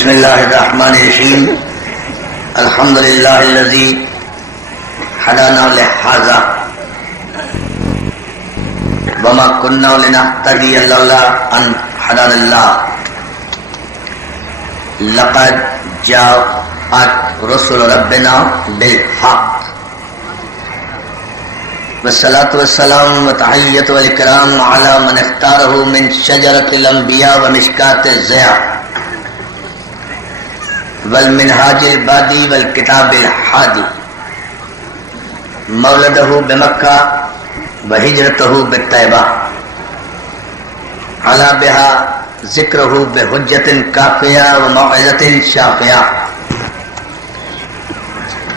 بسم الله الرحمن الرحيم الحمد لله الذي هدانا لهذا وما كنا لنهتدي لولا أن هدانا الله لقد جاءت رسل ربنا بالحق والصلاة والسلام والتحية والإكرام على من اختاره من شجرة الأنبياء ومشكاة الضياء والمنهاج البادي والكتاب الحادي مولده بمكة وهجرته بالطيبة على بها ذكره بحجة كافية وموعظة شافية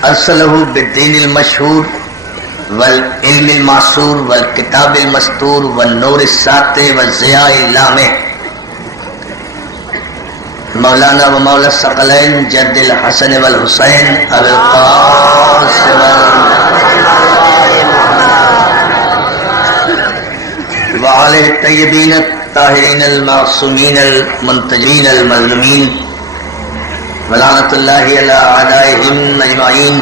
أرسله بالدين المشهور والعلم المعصور والکتاب المستور والنور الساطع والضیاء اللامع مولانا و مولا الثقلین جد الحسن والحسین ابی القاسم وآلہ الطیبین الطاہرین المعصومین المنتجبین المظلومین ولعنۃ اللہ علی اعدائہم اجمعین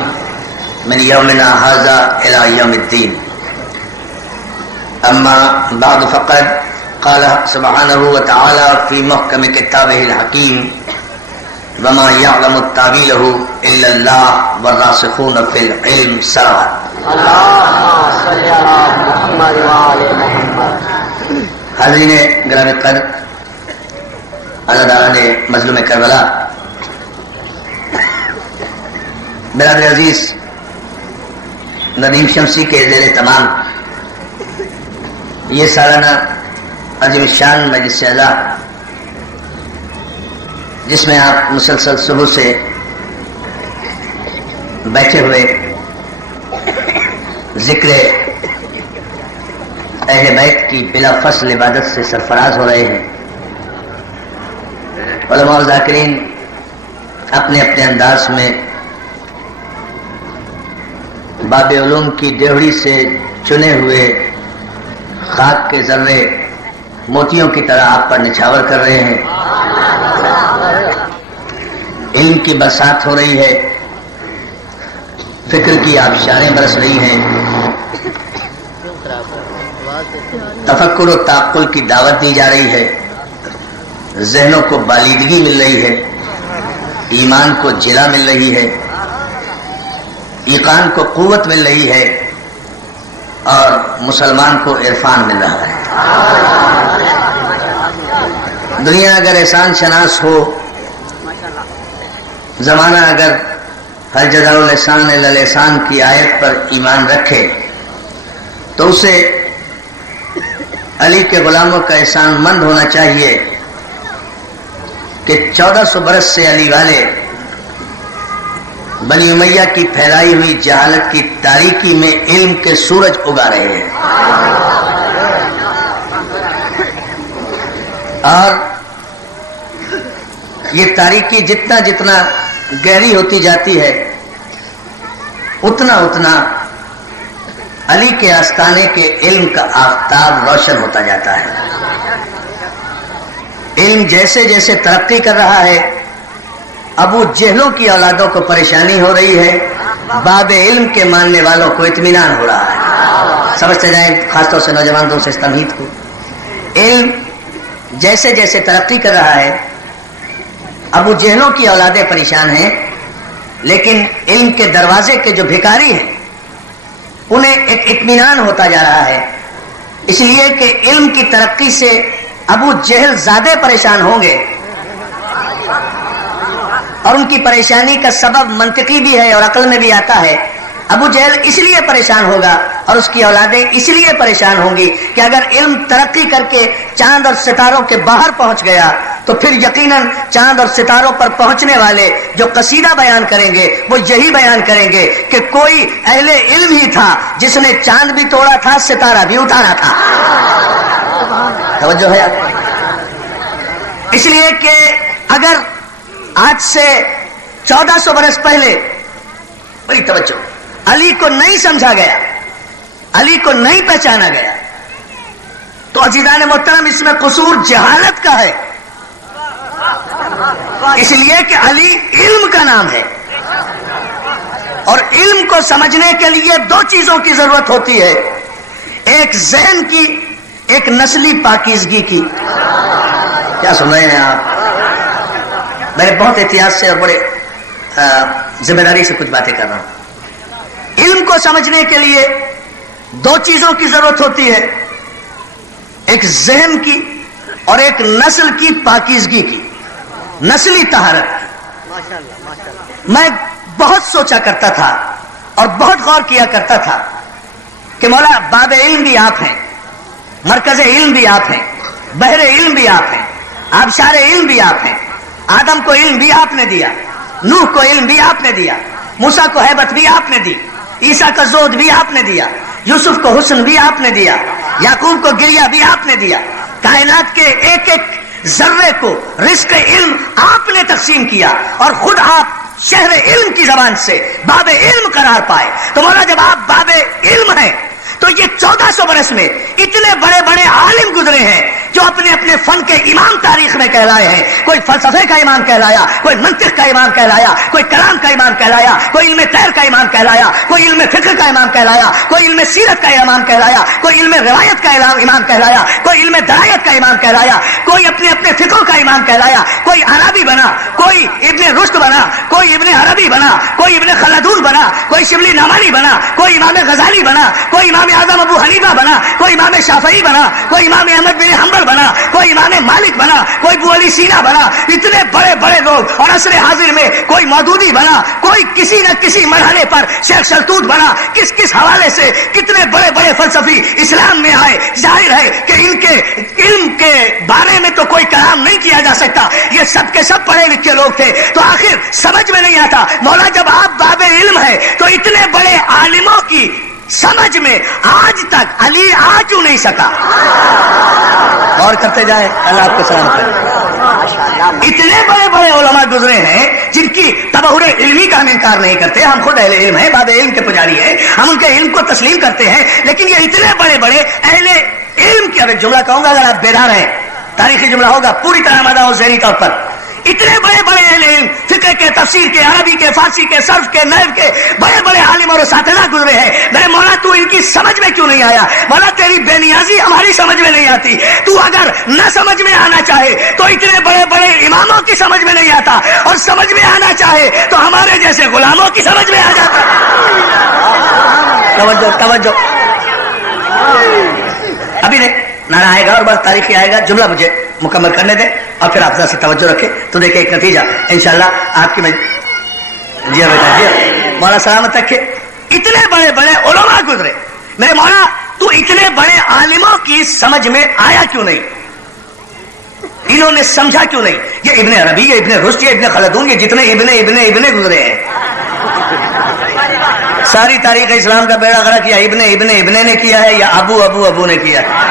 من یومنا هذا الى یوم الدین اما بعد فقد قال سبحانه وتعالى في محكم كتابه الحكيم وما يعلم تاويله الا الله والراسخون في العلم صلوات اللهم صل على محمد وعلى محمد. حاضرین گرامی قدر، عزاداران مظلوم کربلا، برادر عزیز ندیم شمسی کے زیر تمام یہ سالانہ عظیم شان مجلس اعلیٰ جس میں آپ مسلسل صبح سے بیٹھے ہوئے ذکر اہل بیت کی بلا فصل عبادت سے سرفراز ہو رہے ہیں. علماء و ذاکرین اپنے اپنے انداز میں باب علوم کی ڈیوڑی سے چنے ہوئے خاک کے ذرے موتیوں کی طرح آپ پر نچھاور کر رہے ہیں. علم کی برسات ہو رہی ہے، فکر کی آبشاریں برس رہی ہیں، تفکر و تعقل کی دعوت دی جا رہی ہے، ذہنوں کو بالیدگی مل رہی ہے، ایمان کو جلا مل رہی ہے، ایقان کو قوت مل رہی ہے، اور مسلمان کو عرفان مل رہا ہے. دنیا اگر احسان شناس ہو، زمانہ اگر ہر جزاء الاحسان الا الاحسان کی آیت پر ایمان رکھے، تو اسے علی کے غلاموں کا احسان مند ہونا چاہیے کہ 1400 برس سے علی والے بنی امیہ کی پھیلائی ہوئی جہالت کی تاریکی میں علم کے سورج اگا رہے ہیں. اور یہ تاریکی جتنا جتنا گہری ہوتی جاتی ہے، اتنا اتنا علی کے آستانے کے علم کا آفتاب روشن ہوتا جاتا ہے. علم جیسے جیسے ترقی کر رہا ہے، ابو جہلوں کی اولادوں کو پریشانی ہو رہی ہے، باب علم کے ماننے والوں کو اطمینان ہو رہا ہے. سمجھتے جائیں خاص طور سے نوجوان دوست اس تمہید کو. علم جیسے جیسے ترقی کر رہا ہے، ابو جہلوں کی اولادیں پریشان ہیں، لیکن علم کے دروازے کے جو بھکاری ہیں انہیں ایک اطمینان ہوتا جا رہا ہے، اس لیے کہ علم کی ترقی سے ابو جہل زیادہ پریشان ہوں گے، اور ان کی پریشانی کا سبب منطقی بھی ہے اور عقل میں بھی آتا ہے. ابو جہل اس لیے پریشان ہوگا اور اس کی اولادیں اس لیے پریشان ہوں گی کہ اگر علم ترقی کر کے چاند اور ستاروں کے باہر پہنچ گیا تو پھر یقیناً چاند اور ستاروں پر پہنچنے والے جو قصیدہ بیان کریں گے وہ یہی بیان کریں گے کہ کوئی اہل علم ہی تھا جس نے چاند بھی توڑا تھا، ستارہ بھی اٹھانا تھا. توجہ ہے؟ اس لیے کہ اگر آج سے 1400 برس پہلے بڑی توجہ علی کو نہیں سمجھا گیا، علی کو نہیں پہچانا گیا، تو عزیزان محترم اس میں قصور جہالت کا ہے. اس لیے کہ علی علم کا نام ہے، اور علم کو سمجھنے کے لیے دو چیزوں کی ضرورت ہوتی ہے، ایک ذہن کی، ایک نسلی پاکیزگی کی۔ کیا سن رہے ہیں آپ؟ میں بہت احتیاط سے اور بڑے ذمہ داری سے کچھ باتیں کر رہا ہوں۔ علم کو سمجھنے کے لیے دو چیزوں کی ضرورت ہوتی ہے، ایک ذہن کی اور ایک نسل کی پاکیزگی کی، نسلی طہارت۔ میں بہت سوچا کرتا تھا اور بہت غور کیا کرتا تھا کہ مولا باب علم بھی آپ ہیں، مرکز علم بھی آپ ہیں، بحر علم بھی آپ ہیں، آبشار علم بھی آپ ہیں۔ آدم کو علم بھی آپ نے دیا، نوح کو علم بھی آپ نے دیا، موسیٰ کو ہیبت بھی آپ نے دی، عیسیٰ کا زہد بھی آپ نے دیا، یوسف کو حسن بھی آپ نے دیا، یعقوب کو گریہ بھی آپ نے دیا۔ کائنات کے ایک ایک ذرے کو رزق علم آپ نے تقسیم کیا، اور خود آپ شہر علم کی زبان سے باب علم قرار پائے۔ تو مولا جب آپ باب علم ہیں تو یہ 1400 برس میں اتنے بڑے بڑے عالم گزرے ہیں جو اپنے اپنے فن کے امام تاریخ میں کہلائے ہیں۔ کوئی فلسفے کا امام کہلایا، کوئی منطق کا امام کہلایا، کوئی کلام کا امام کہلایا، کوئی علم طیر کا امام کہلایا، کوئی علم فقہ کا امام کہلایا، کوئی علم سیرت کا امام کہلایا، کوئی علم روایت کا امام کہلایا، کوئی علم درایت کا امام کہلایا، کوئی اپنے اپنے فقہوں کا امام کہلایا، کوئی عربی بنا، کوئی ابن رشد بنا، کوئی ابن عربی بنا، کوئی ابن خلدون بنا، کوئی شبلی نعمانی بنا، کوئی امام غزالی بنا، کوئی امام اعظم ابو حنیفہ بنا، کوئی امام شافعی بنا، کوئی امام احمد بن حنبل بنا، کوئی امام مالک بنا، کوئی ابو علی سینا بنا۔ اتنے بڑے بڑے لوگ، اور عصر حاضر میں کوئی مودودی بنا، کوئی کسی نہ کسی مرحلے پر شیخ شلتوت بنا۔ کس کس حوالے سے کتنے بڑے بڑے فلسفی اسلام میں آئے۔ ظاہر ہے کہ ان کے علم کے بارے میں تو کوئی کلام نہیں کیا جا سکتا، یہ سب کے سب پڑھے لکھے لوگ تھے۔ تو آخر سمجھ میں نہیں آتا مولا جب آپ باب علم ہے تو اتنے بڑے عالموں کی سمجھ میں آج تک علی آ کیوں نہیں سکا؟ اور کرتے جائیں، اللہ آپ کو سلامت کرے۔ اتنے بڑے بڑے علماء گزرے ہیں جن کی تبحر علمی کا ہم انکار نہیں کرتے، ہم خود اہل علم ہیں، باب علم کے پجاری ہیں، ہم ان کے علم کو تسلیم کرتے ہیں، لیکن یہ اتنے بڑے بڑے اہل علم کی، اب ایک جملہ کہوں گا اگر آپ بیدار ہیں، تاریخی جملہ ہوگا، پوری طرح مدہ اور ذہنی طور پر، اتنے بڑے بڑے اہل علم، فقہ کے، تفسیر کے، عربی کے، فارسی کے، صرف کے، نحو کے بڑے بڑے عالم اور اساتذہ گزرے ہیں۔ میرے مولا تو ان کی سمجھ میں کیوں نہیں آیا؟ مولا تیری بے نیازی ہماری سمجھ میں نہیں آتی۔ تو اگر نہ سمجھ میں آنا چاہے تو اتنے بڑے بڑے اماموں کی سمجھ میں نہیں آتا، اور سمجھ میں آنا چاہے تو ہمارے جیسے غلاموں کی سمجھ میں آ جاتا۔ توجہ توجہ، ابھی نہیں نعرہ آئے گا اور بس تاریخی آئے گا، جملہ مجھے مکمل کرنے دیں اور پھر آپ ذرا سے توجہ رکھیں تو دیکھیں ایک نتیجہ انشاءاللہ آپ کی میں جی بیٹا جی مولا سلامت رکھے۔ اتنے بڑے بڑے علماء گزرے، میرے مولا تو اتنے بڑے عالموں کی سمجھ میں آیا کیوں نہیں؟ انہوں نے سمجھا کیوں نہیں؟ یہ ابن عربی، یہ ابن رشد، یہ ابن خلدون، یہ جتنے ابن گزرے ہیں، ساری تاریخ اسلام کا بیڑا غرق کیا ابن نے کیا ہے یا ابو نے کیا ہے؟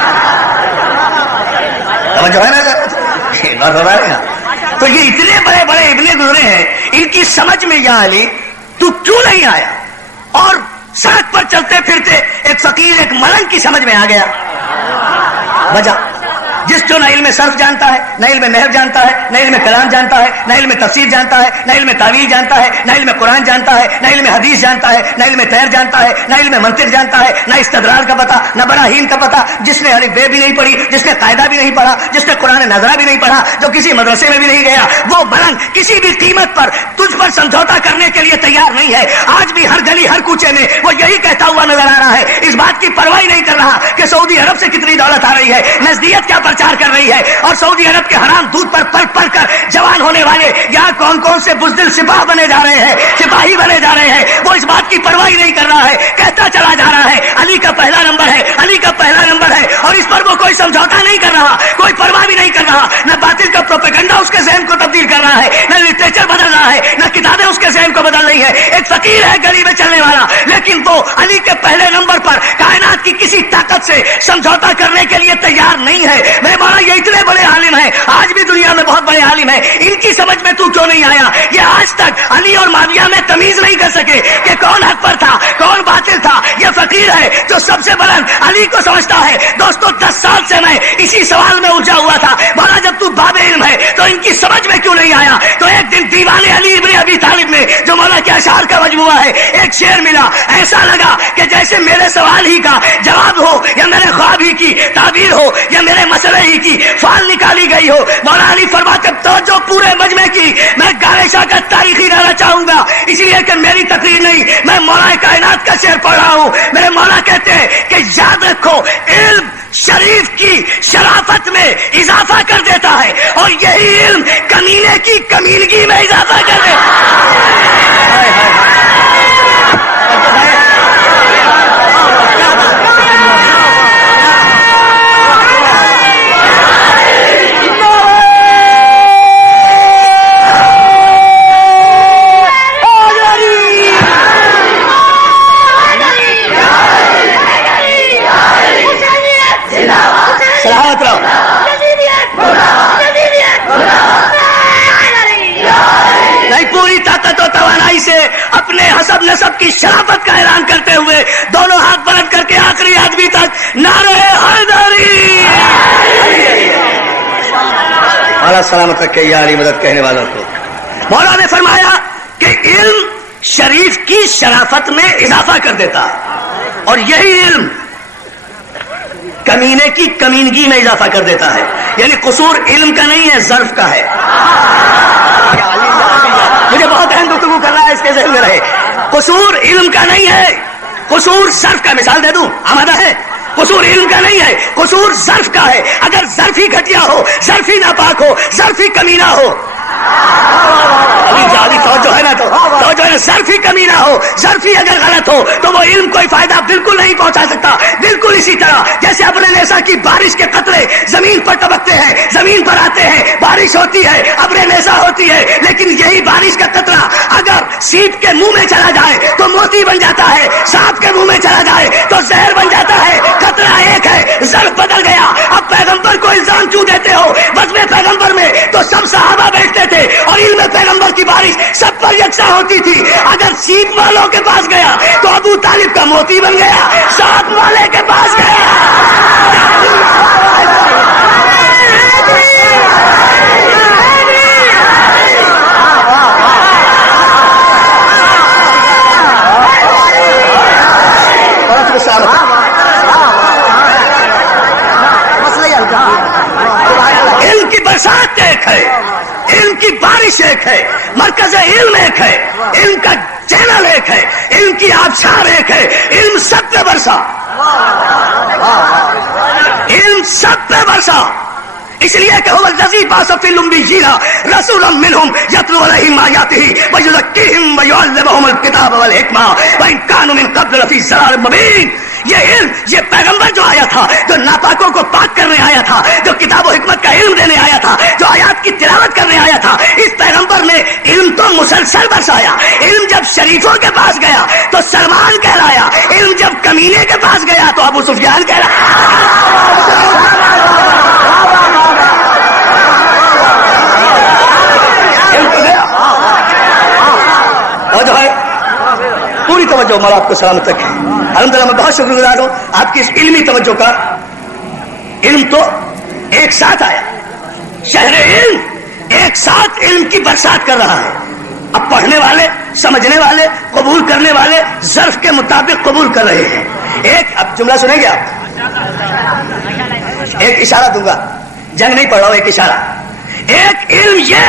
جو ہے نا، تو یہ اتنے بڑے بڑے ابن گزرے ہیں، ان کی سمجھ میں یا علی تو کیوں نہیں آیا؟ اور سڑک پر چلتے پھرتے ایک فقیر، ایک ملنگ کی سمجھ میں آ گیا۔ وجہ جس جو نہ علم صرف جانتا ہے، نہ علم نحو جانتا ہے، نہ علم کلام جانتا ہے، نہ علم تفسیر جانتا ہے، نہ علم تعویل جانتا ہے، نہ علم قرآن جانتا ہے، نہ علم حدیث جانتا ہے، نہ علم طیر جانتا ہے، نہ علم منطق جانتا ہے، نہ استدلال کا پتہ، نہ براہین کا پتہ، جس نے الف ب بھی نہیں پڑھی، جس نے قاعدہ بھی نہیں پڑھا، جس نے قرآن نظرہ بھی نہیں پڑھا، جو کسی مدرسے میں بھی نہیں گیا، وہ ملنگ کسی بھی قیمت پر تجھ پر سمجھوتا کرنے کے لیے تیار نہیں ہے۔ آج بھی ہر گلی ہر کوچے میں وہ یہی کہتا ہوا نظر آ رہا ہے، اس بات کی پرواہ نہیں کر رہا کہ سعودی عرب سے کتنی دولت آ رہی ہے، نزدیت کیا پرچار کر رہی ہے، اور سعودی عرب کے حرام دودھ پر پڑھ کر جوان ہونے والے یہاں کون کون سے بزدل سپاہ بنے جا رہے ہیں، سپاہی بنے جا رہے ہیں، وہ اس بات کی پرواہ نہیں کر رہا ہے، کہتا چلا جا رہا ہے علی کا پہلا نمبر ہے، علی کا پہلا نمبر ہے، اور اس پر وہ کوئی سمجھوتا نہیں کر رہا، کوئی پرواہ بھی نہیں کر رہا، نہ باطل کا پروپیگنڈا اس کے ذہن کو تبدیل کر رہا ہے، نہ لٹریچر بدل رہا ہے، نہ کتابیں اس کے ذہن کو بدل رہی ہے۔ ایک فقیر ہے گلی میں چلنے والا، لیکن وہ علی کے پہلے نمبر پر کائنات کی کسی طاقت سے سمجھوتا کرنے کے لیے تیار نہیں ہے۔ میرے مولا یہ اتنے بڑے عالم ہیں، آج بھی دنیا میں بہت بڑے عالم ہیں، ان کی سمجھ میں تو کیوں نہیں آیا؟ یہ آج تک علی اور معاویہ میں تمیز نہیں کر سکے کہ کون حق پر تھا کون باطل تھا۔ یہ فقیر ہے جو سب سے بلند علی کو سمجھتا ہے. دوستو 10 سال سے میں اسی سوال میں الجھا ہوا تھا، مولا جب تو باب علم ہے تو ان کی سمجھ میں کیوں نہیں آیا؟ تو ایک دن دیوان علی ابن ابی طالب میں جو مولا کے اشعار کا مجموعہ ہے، ایک شعر ملا، ایسا لگا کہ جیسے میرے سوال ہی کا جواب ہو، یا میرے خواب ہی کی تعبیر ہو، یا میرے مسئلے ہی کی فال نکالی گئی ہو. مولا علی فرماتے تو جو پورے مجمع کی میں گارشا کا تاریخی رہنا چاہوں گا، اس لیے کہ میری تقریر نہیں، میں مولا کائنات کا شعر پڑھ رہا ہوں. میرے مولا کہتے ہیں کہ یاد رکھو علم شریف کی شرافت میں اضافہ کر دیتا ہے، اور یہی علم کمینے کی کمینگی میں اضافہ کر دیتا ہے. سلامت رہو. نہیں، پوری طاقت و توانائی سے اپنے حسب نسب کی شرافت کا اعلان کرتے ہوئے دونوں ہاتھ بلند کر کے آخری آدمی تک نعرہ حیدری. مولا سلامت رکھے یا علی مدد کہنے والوں کو. مولا نے فرمایا کہ علم شریف کی شرافت میں اضافہ کر دیتا ہے، اور یہی علم کمینے کی کمینگی میں اضافہ کر دیتا ہے. یعنی قصور علم کا نہیں ہے، ظرف کا ہے. مجھے بہت اہم گفتگو کر رہا ہے، اس کے ذہن میں رہے. قصور علم کا نہیں ہے، قصور ظرف کا. مثال دے دوں، آمادہ ہے؟ قصور علم کا نہیں ہے، قصور ظرف کا ہے. اگر ظرف ہی گھٹیا ہو، ظرف ہی ناپاک ہو، ظرف ہی کمینہ ہو، ابھی جادی توجہ ہے نا، تو جو ہے ظرف ہی کمینہ ہو، ظرف ہی اگر غلط ہو تو وہ علم کوئی فائدہ بالکل نہیں پہنچا سکتا. بالکل اسی طرح جیسے اپنے نیسا کی بارش کے قطرے زمین پر ٹپکتے ہیں، زمین پر آتے ہیں، بارش ہوتی ہے، اپنے نیسا ہوتی ہے، لیکن یہی بارش کا قطرہ اگر سیپ کے منہ میں چلا جائے تو موتی بن جاتا ہے، سانپ کے منہ میں چلا جائے تو زہر بن جاتا ہے. قطرہ ایک ہے، ظرف بدل گیا. اب پیغمبر کو الزام کیوں دیتے ہو؟ وزن پیغمبر میں تو سب صحابہ بیٹھتے تھے، اور علم پیغمبر کی بارش سب پر یکساں ہوتی تھی. اگر سیپ والوں کے پاس گیا تو ابو طالب کا موتی بن گیا، ساتھ والے کے پاس گیا. علم کی برسات ایک ہے، علم کی بارش ایک ہے، مرکز علم ایک ہے، علم کا چینل ایک ہے، علم کی آبشار ایک ہے. علم سب پہ برسا، علم سب پہ برسا. اس لیے کہ هو الذی بعث فی الأمیین رسولا منهم یتلو علیہم آیاتہ ویزکیہم ویعلمہم الکتاب والحکمہ وإن کانوا من قبل لفی ضلال مبین. یہ علم، یہ پیغمبر جو آیا تھا، جو ناپاکوں کو پاک کرنے آیا تھا، جو کتاب و حکمت کا علم دینے آیا تھا، جو آیات کی تلاوت کرنے آیا تھا، اس پیغمبر نے علم تو مسلسل برسایا. علم جب شریفوں کے پاس گیا تو سلمان کہلایا، علم جب کمینے کے پاس گیا تو ابو سفیان کہلایا. جو ہے پوری توجہ مولا آپ کو سلامت رکھے. الحمدللہ میں بہت شکر گزار ہوں آپ کی اس علمی توجہ کا. علم تو ایک ساتھ آیا، شہر علم ایک ساتھ علم کی برسات کر رہا ہے. اب پڑھنے والے، سمجھنے والے، قبول کرنے والے ظرف کے مطابق قبول کر رہے ہیں. ایک اب جملہ سنیں گے آپ، ایک اشارہ دوں گا، جنگ نہیں پڑھ رہا ہوں، ایک اشارہ. ایک علم یہ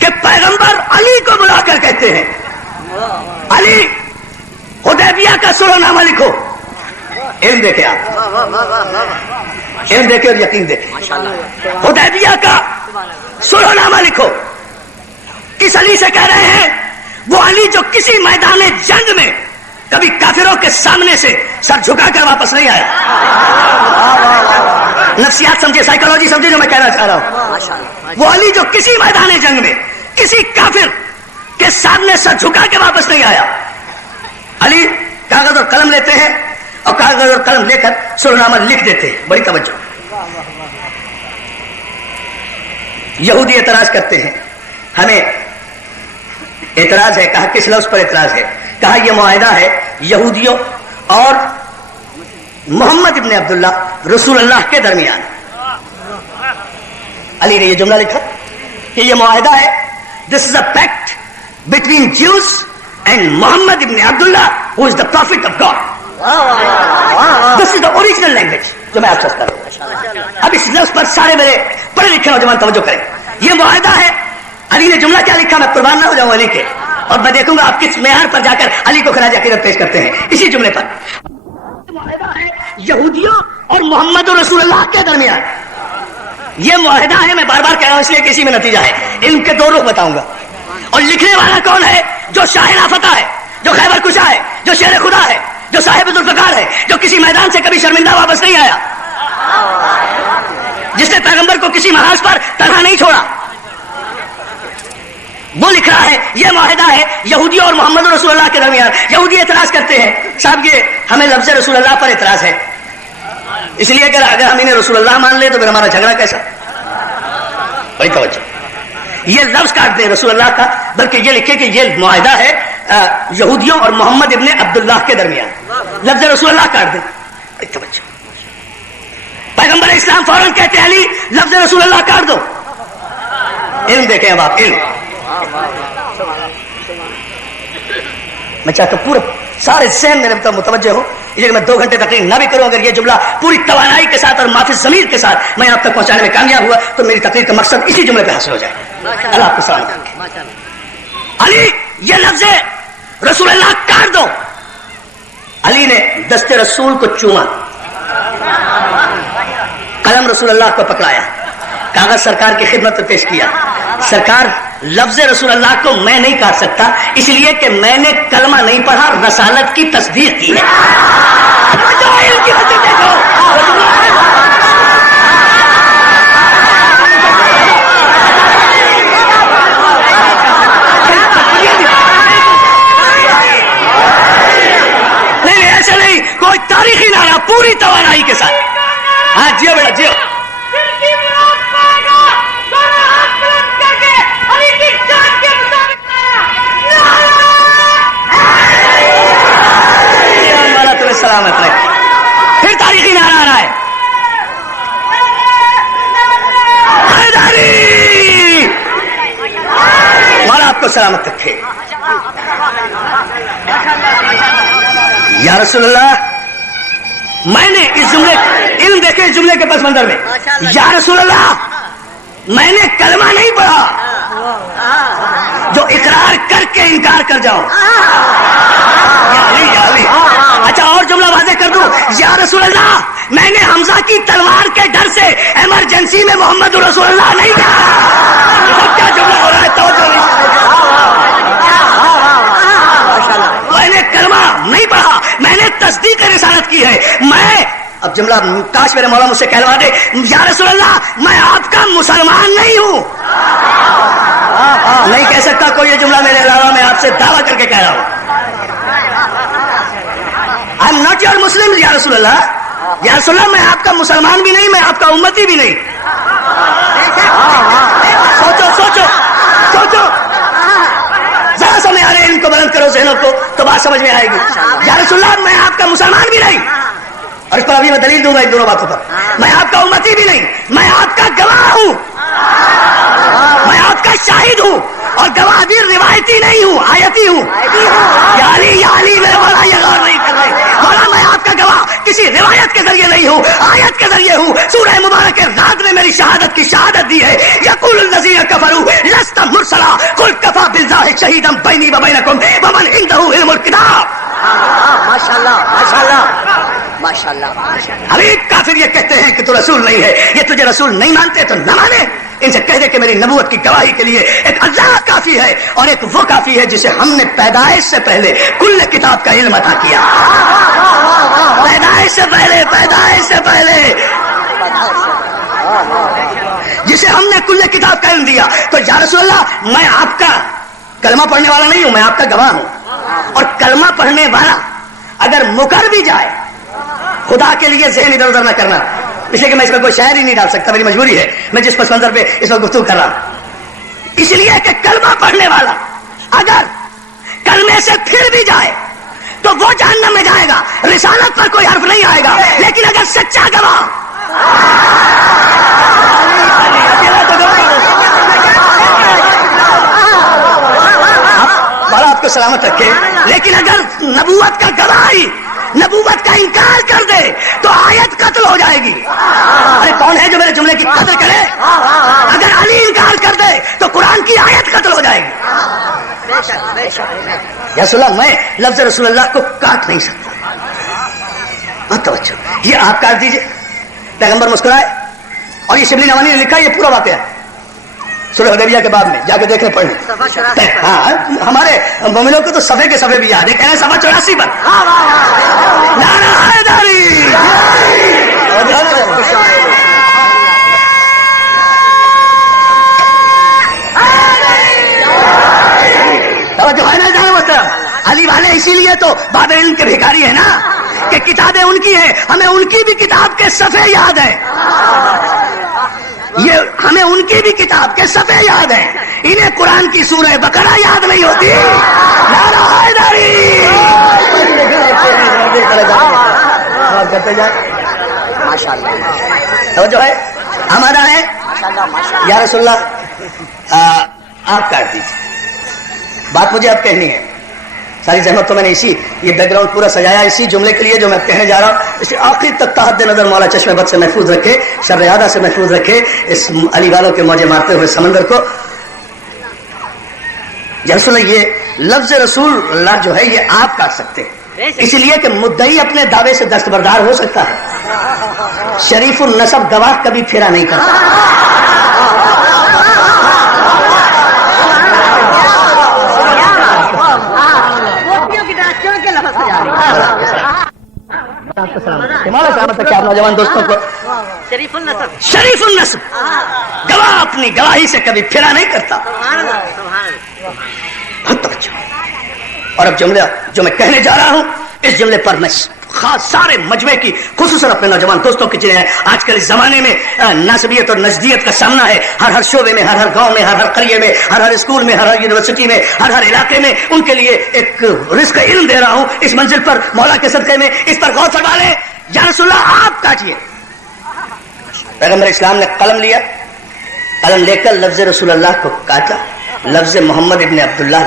کہ پیغمبر علی کو بلا کر کہتے ہیں، علی حدیبیہ کا سلح نامہ لکھو. علم دیکھیں آپ، علم دیکھیں اور یقین دیکھیں. حدیبیہ کا سلح نامہ لکھو. کس علی سے کہہ رہے ہیں؟ وہ علی جو کسی میدان جنگ میں کبھی کافروں کے سامنے سے سر جھکا کر واپس نہیں آیا. نفسیات سمجھے، سائیکالوجی سمجھے جو میں کہنا چاہ رہا ہوں. وہ علی جو کسی میدان جنگ میں کسی کافر کے سامنے سر جھکا کے واپس نہیں آیا. علی کاغذ اور قلم لیتے ہیں اور کاغذ اور قلم لے کر سلحنامہ لکھ دیتے ہیں. بڑی توجہ. یہودی اعتراض کرتے ہیں، ہمیں اعتراض ہے. کہا کس لفظ پر اعتراض ہے؟ کہا یہ معاہدہ ہے یہودیوں اور محمد ابن عبداللہ رسول اللہ کے درمیان. علی نے یہ جملہ لکھا کہ یہ معاہدہ ہے, this is a pact between Jews and Muhammad ibn Abdullah who is the prophet of God. This is the original language جو میں آپ سے کرتا ہوں. اب اس لفظ پر سارے میرے پڑھے لکھے نوجوان توجہ کریں. یہ معاہدہ ہے. علی نے جملہ کیا لکھا, میں قربان نہ ہو جاؤں علی کے, اور میں دیکھوں گا آپ کس معیار پر جا کر علی کو خراج عقیدت پیش کرتے ہیں اسی جملے پر. معاہدہ ہے یہودیوں اور محمد رسول اللہ کے درمیان. یہ معاہدہ ہے, میں بار بار کہہ رہا ہوں اس لیے کہ اسی میں نتیجہ ہے. علم کے دو رخ بتاؤں گا, اور لکھنے والا کون ہے؟ جو شاہ فتح ہے, جو خیبر کشا ہے, جو شیر خدا ہے, جو صاحب ذوالفقار ہے, جو کسی میدان سے کبھی شرمندہ واپس نہیں آیا, جس نے پیغمبر کو کسی محاذ پر تنہا نہیں چھوڑا. وہ لکھ رہا ہے یہ معاہدہ ہے یہودیوں اور محمد رسول اللہ کے درمیان. یہودی اعتراض کرتے ہیں صاحب یہ ہمیں لفظ رسول اللہ پر اعتراض ہے, اس لیے کہ اگر ہم انہیں رسول اللہ مان لیں تو پھر ہمارا جھگڑا کیسا. بڑی توجہ, یہ لفظ کاٹ دیں رسول اللہ کا, بلکہ یہ لکھے کہ یہ معاہدہ ہے یہودیوں اور محمد ابن عبداللہ کے درمیان. لفظ رسول اللہ کاٹ دیں. بڑی توجہ. پیغمبر اسلام فوراً کہتے ہیں علی لفظ رسول اللہ کاٹ دو. علم دیکھیں اب آپ, علم. میں چاہتا ہوں پورے سارے ذہن میرے متوجہ ہو, اس لیے کہ میں 2 گھنٹے تقریر نہ بھی کروں, اگر یہ جملہ پوری توانائی کے ساتھ اور معافی ضمیر کے ساتھ میں آپ تک پہنچانے میں کامیاب ہوا تو میری تقریر کا مقصد اسی جملے پہ حاصل ہو جائے. اللہ آپ کو سلام کرے. علی یہ لفظ رسول اللہ کاٹ دو. علی نے دست رسول کو چوما, قلم رسول اللہ کو پکڑایا, کاغذ سرکار کی خدمت میں پیش کیا. سرکار لفظ رسول اللہ کو میں نہیں کاٹ سکتا, اس لیے کہ میں نے کلمہ نہیں پڑھا, رسالت کی تصدیق کی ہے. نہیں ایسا نہیں, کوئی تاریخی نعرہ پوری توانائی کے ساتھ. ہاں جیو بیٹا جیو. سلامت رکھے. پھر تاریخی نعرہ آ رہا ہے, حیدری مولا آپ کو سلامت رکھے. یا رسول اللہ, میں نے اس جملے, علم دیکھے اس جملے کے پس منظر میں, یا رسول اللہ میں نے کلمہ نہیں پڑھا جو اقرار کر کے انکار کر جاؤ. اچھا اور جملہ واضح کر دوں, یا رسول اللہ میں نے حمزہ کی تلوار کے ڈر سے ایمرجنسی میں محمد رسول اللہ نہیں کہا. کیا جملہ ہو رہا ہے, توجہ نہیں. میں نے کلمہ نہیں پڑھا, میں نے تصدیق رسالت کی ہے. میں اب جملہ کاش میرے مولا مجھ سے کہلوا دے, یا رسول اللہ میں آپ کا مسلمان نہیں ہوں. نہیں کہہ سکتا کوئی یہ جملہ میرے علاوہ, میں آپ سے دعویٰ کر کے کہہ رہا ہوں. I'm not your Muslim یا رسول اللہ. یا رسول اللہ میں آپ کا مسلمان بھی نہیں, میں آپ کا امتی بھی نہیں. سوچو سوچو سوچو, ذرا سا میں ان کو بلند کرو ذہنوں کو تو بات سمجھ میں آئے گی. یا رسول اللہ میں آپ کا مسلمان بھی نہیں, اور اس پر ابھی میں دلیل دوں گا ان دونوں باتوں پر. میں آپ کا امتی بھی نہیں, میں آپ کا گواہ ہوں, میں آپ کا شاہد ہوں, اور گواہ بھی روایتی نہیں ہوں, آیتی ہوں. یا علی میرے مولا یہ غور نہیں کر رہے. مولا میں آپ کا گواہ کسی روایت کے ذریعے نہیں ہوں, آیت کے ذریعے ہوں. سورہ مبارک رات نے میری شہادت کی شہادت دی ہے. یقول الذین کفروا لست مرسلا قل کفی باللہ شہیدا بینی و بینکم ومن عنده علم الکتاب. ماشاءاللہ ماشاءاللہ ماشاءاللہ. ابھی کافر یہ کہتے ہیں کہ تو رسول نہیں ہے, یہ تجھے رسول نہیں مانتے تو نہ مانے. ان سے کہہ دے کہ میری نبوت کی گواہی کے لیے ایک اللہ کافی ہے, اور ایک وہ کافی ہے جسے ہم نے پیدائش سے پہلے کل کتاب کا علم عطا کیا. پیدائش سے پہلے, پیدائش سے پہلے جسے ہم نے کل کتاب کا علم دیا. تو یا رسول اللہ میں آپ کا کلمہ پڑھنے والا نہیں ہوں, میں آپ کا گواہ ہوں. اور کلمہ پڑھنے والا اگر مکر بھی جائے, خدا کے لیے ذہن ادھر ادھر نہ کرنا, اس لیے کہ میں اس میں کوئی شاعر ہی نہیں ڈال سکتا, میری مجبوری ہے. میں جس پس منظر پہ اس وقت گفتگو کر رہا ہوں, اس لیے کہ کلمہ پڑھنے والا اگر کلمے سے پھر بھی جائے تو وہ جہنم میں جائے گا، رسالت پر کوئی حرف نہیں آئے گا، لیکن اگر سچا گواہ بڑا آپ کو سلامت رکھے، لیکن اگر نبوت کا گواہی نبوت کا انکار کر دے تو آیت قتل ہو جائے گی۔ ارے کون ہے جو میرے جملے کی قدر کرے؟ اگر علی انکار کر دے تو قرآن کی آیت قتل ہو جائے گی۔ یا رسول اللہ، میں لفظ رسول اللہ کو کاٹ نہیں سکتا۔ توجہ، یہ آپ کاٹ دیجئے۔ پیغمبر مسکرائے، اور یہ شبلی نوانی نے لکھا، یہ پورا واقعہ سلح حدیبیہ کے بعد میں جا کے دیکھنے پڑھنے۔ ہاں، ہمارے مومنوں کو تو صفحے کے صفحے بھی یاد ہے، کہنا صفحہ 84 پر نعرہ حیدری۔ توجہ ہے نا جانے محترم؟ علی والے اسی لیے تو باب علم کے بھکاری ہیں نا، کہ کتابیں ان کی ہیں، ہمیں ان کی بھی کتاب کے صفحے یاد ہیں، یہ ہمیں ان کی بھی کتاب کے صفحے یاد ہیں، انہیں قرآن کی سورہ بقرہ یاد نہیں ہوتی۔ نعرہ حیدری۔ توجہ ہے؟ ہمارا ہے یا رسول اللہ آپ کاٹ دیجیے، بات مجھے اب کہنی ہے، ساری زحمت تو میں نے یہ بیک گراؤنڈ پورا سجایا اسی جملے کے لیے جو میں کہنے جا رہا ہوں، اسے آخری تک تحت نظر مولا چشم بد سے محفوظ رکھے، شر یادہ سے محفوظ رکھے، اس علی والوں کے موجے مارتے ہوئے سمندر کو۔ یا رسول اللہ، یہ لفظ رسول اللہ جو ہے یہ آپ کاٹ سکتے ہیں، اس لیے کہ مدعی اپنے دعوے سے دستبردار ہو سکتا ہے، شریف النسب گواہ کبھی پھیرا نہیں کرتا۔ نوجوان دوستوں کو شریف النسب گواہ اپنی گواہی سے کبھی پھرا نہیں کرتا۔ اور اب جملہ جو میں کہنے جا رہا ہوں، اس جملے پر میں خاص سارے مجمع کی، خصوصاً اپنے نوجوان دوستوں کی جنہیں آج کل اس زمانے میں ناسبیت اور نجدیت کا سامنا ہے، ہر شعبے میں، ہر گاؤں میں، ہر قریے میں، ہر اسکول میں، ہر یونیورسٹی میں، ہر علاقے میں، ان کے لیے ایک رزق علم دے رہا ہوں اس منزل پر مولا کے صدقے میں، اس پر غور فرما لیں۔ یا رسول اللہ آپ کاٹیے۔ پیغمبر اسلام نے قلم لیا، قلم لے کر لفظ رسول اللہ کو کاٹا، لفظ محمد ابن عبداللہ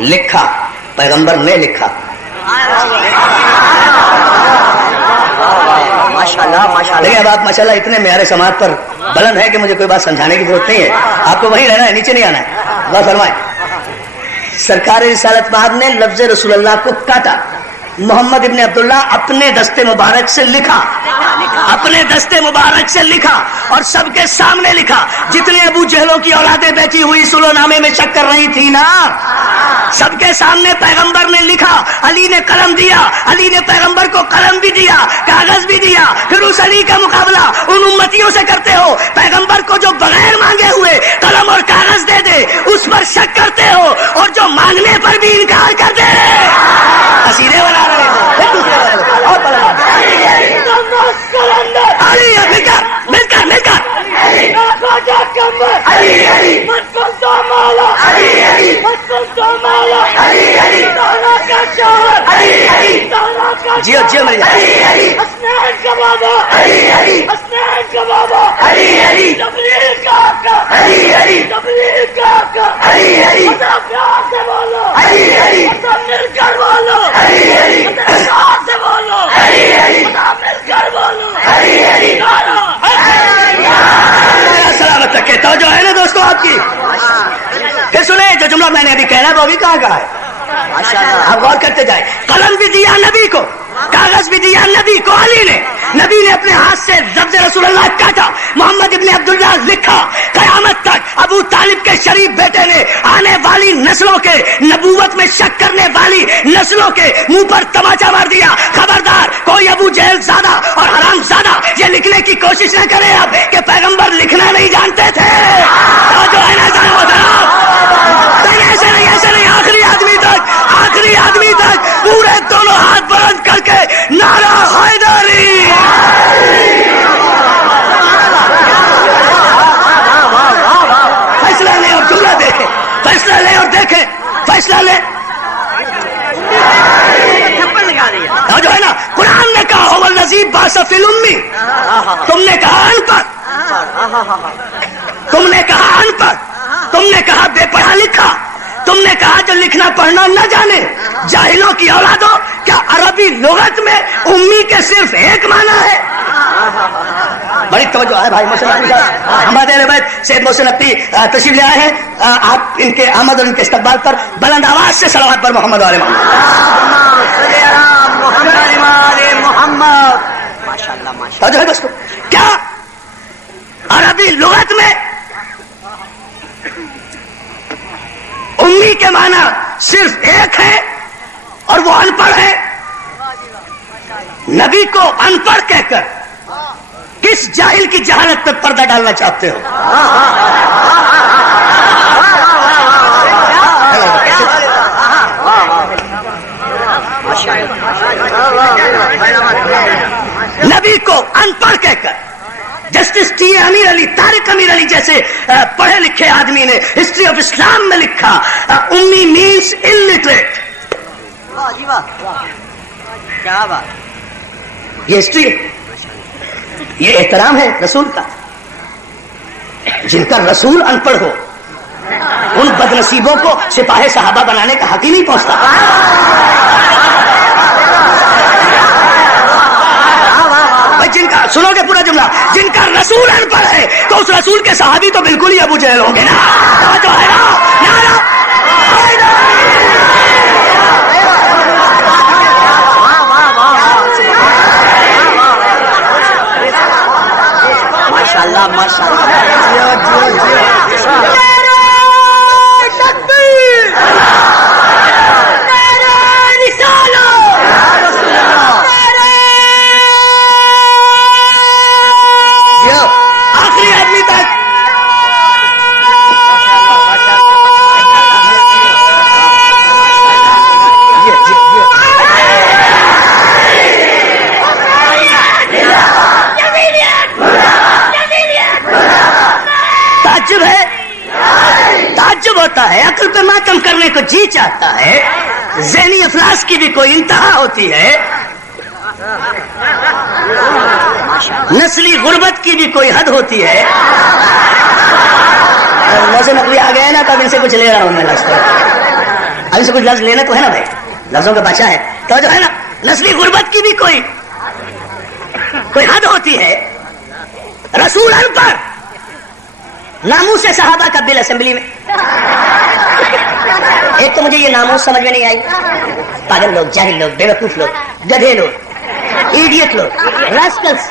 لکھا، پیغمبر نے لکھا۔ لیکن اب آپ ماشاءاللہ اتنے معیار سماعت پر بلند ہے کہ مجھے کوئی بات سمجھانے کی ضرورت نہیں ہے، آپ کو وہیں رہنا ہے، نیچے نہیں آنا ہے۔ اللہ فرمائے، سرکار رسالت مآب نے لفظ رسول اللہ کو کاٹا، محمد ابن عبداللہ اپنے دستے مبارک سے لکھا، اور سب کے سامنے لکھا۔ جتنے ابو جہلوں کی اولادیں بیٹھی ہوئی سلو نامے میں شک کر رہی تھی نا، سب کے سامنے پیغمبر نے لکھا، علی نے قلم دیا، علی نے پیغمبر کو قلم بھی دیا، کاغذ بھی دیا۔ پھر اس علی کا مقابلہ ان امتیوں سے کرتے ہو، پیغمبر کو جو بغیر مانگے ہوئے قلم اور کاغذ دے دے اس پر شک کرتے ہو، اور جو مانگنے پر بھی انکار کر دے اسیرے بنا رہے ہیں۔ جیو جیو میری سلامت رکھے۔ توجہ ہے نا دوستوں آپ کی؟ پھر سنیں، جو جملہ میں نے ابھی کہنا ہے وہ ابھی کہاں کہا ہے، آپ غور کرتے جائیں۔ قلم بھی دیا نبی کو، کاغذ بھی دیا نبی کو، علی نے، نبی نے اپنے ہاتھ سے لفظ رسول اللہ کاٹا، محمد ابن عبداللہ لکھا۔ قیامت تک ابو طالب کے شریف بیٹے نے آنے والی نسلوں کے، نبوت میں شک کرنے والی نسلوں کے منہ پر تماچا مار دیا۔ خبردار کوئی ابو جہل زادہ اور حرام زادہ یہ لکھنے کی کوشش نہ کرے اب کہ پیغمبر لکھنا نہیں جانتے تھے۔ ایسے نہیں، آخری آدمی تک پورے دونوں ہاتھ بلند کر کے نعرہ حیدری۔ فیصلہ لیں اور جملہ دیکھیں، فیصلہ لیں اور دیکھیں، فیصلہ لیں تھپڑ لگا دیا. اور جو ہے نا قرآن نے کہا هو الذی بعث فی الأمی، تم نے کہا ان پڑھ، تم نے کہا ان پڑھ، تم نے کہا بے پڑھا لکھا، تم نے کہا جو لکھنا پڑھنا نہ جانے، جاہلوں کی اولادوں. کیا عربی لغت میں امی کے صرف ایک معنی ہے؟ بڑی توجہ ہے بھائی. محسن نقوی صاحب ہمارے اہل بیت سید محسن نقوی تشریف لے آئے ہیں. آپ ان کے آمد اور ان کے استقبال پر بلند آواز سے صلوات پر محمد و آل محمد. توجہ ہے دوستو. کیا عربی لغت میں امی کے معنی صرف ایک ہے اور وہ ان پڑھ ہے؟ نبی کو ان پڑھ کہہ کر کس جاہل کی جہالت پہ پردہ ڈالنا چاہتے ہو؟ نبی کو ان پڑھ کہہ کر جسٹس ٹی اے امیر علی، طارق امیر علی جیسے پڑھے لکھے آدمی نے ہسٹری آف اسلام میں لکھا امی مینس انلٹریٹ. کیا بات. یہ ہسٹری ہے، یہ احترام ہے رسول کا. جن کا رسول ان پڑھ ہو ان بد نصیبوں کو سپاہ صحابہ بنانے کا حق ہی نہیں پہنچتا. جن کا سنو گے پورا جملہ، جن کا رسول ان پڑھ ہے تو اس رسول کے صحابی تو بالکل ہی ابو جہل ہوں گے نا. جو ہے نا ماشاءاللہ ماشاءاللہ. آخری آدمی تک تعجب ہے، تعجب ہوتا ہے. عقل پہ ماتم کرنے کو جی چاہتا ہے. ذہنی افلاس کی بھی کوئی انتہا ہوتی ہے، نسلی غربت کی بھی کوئی حد ہوتی ہے. محسن نقوی آ گئے نا تب ان سے کچھ لے رہا ہوں میں لفظ. اب ان سے کچھ لفظ لینا تو ہے نا بھائی، لفظوں کا بادشاہ ہے. تو جو ہے نا نسلی غربت کی بھی کوئی حد ہوتی ہے. رسول ان پر ناموس صحابہ کا بل اسمبلی میں. ایک تو مجھے یہ ناموس سمجھ میں نہیں آئی. پاگل لوگ، جاہل لوگ، بیوقوف لوگ، گدھے لوگ، ایڈیٹ لوگ، راسکلز.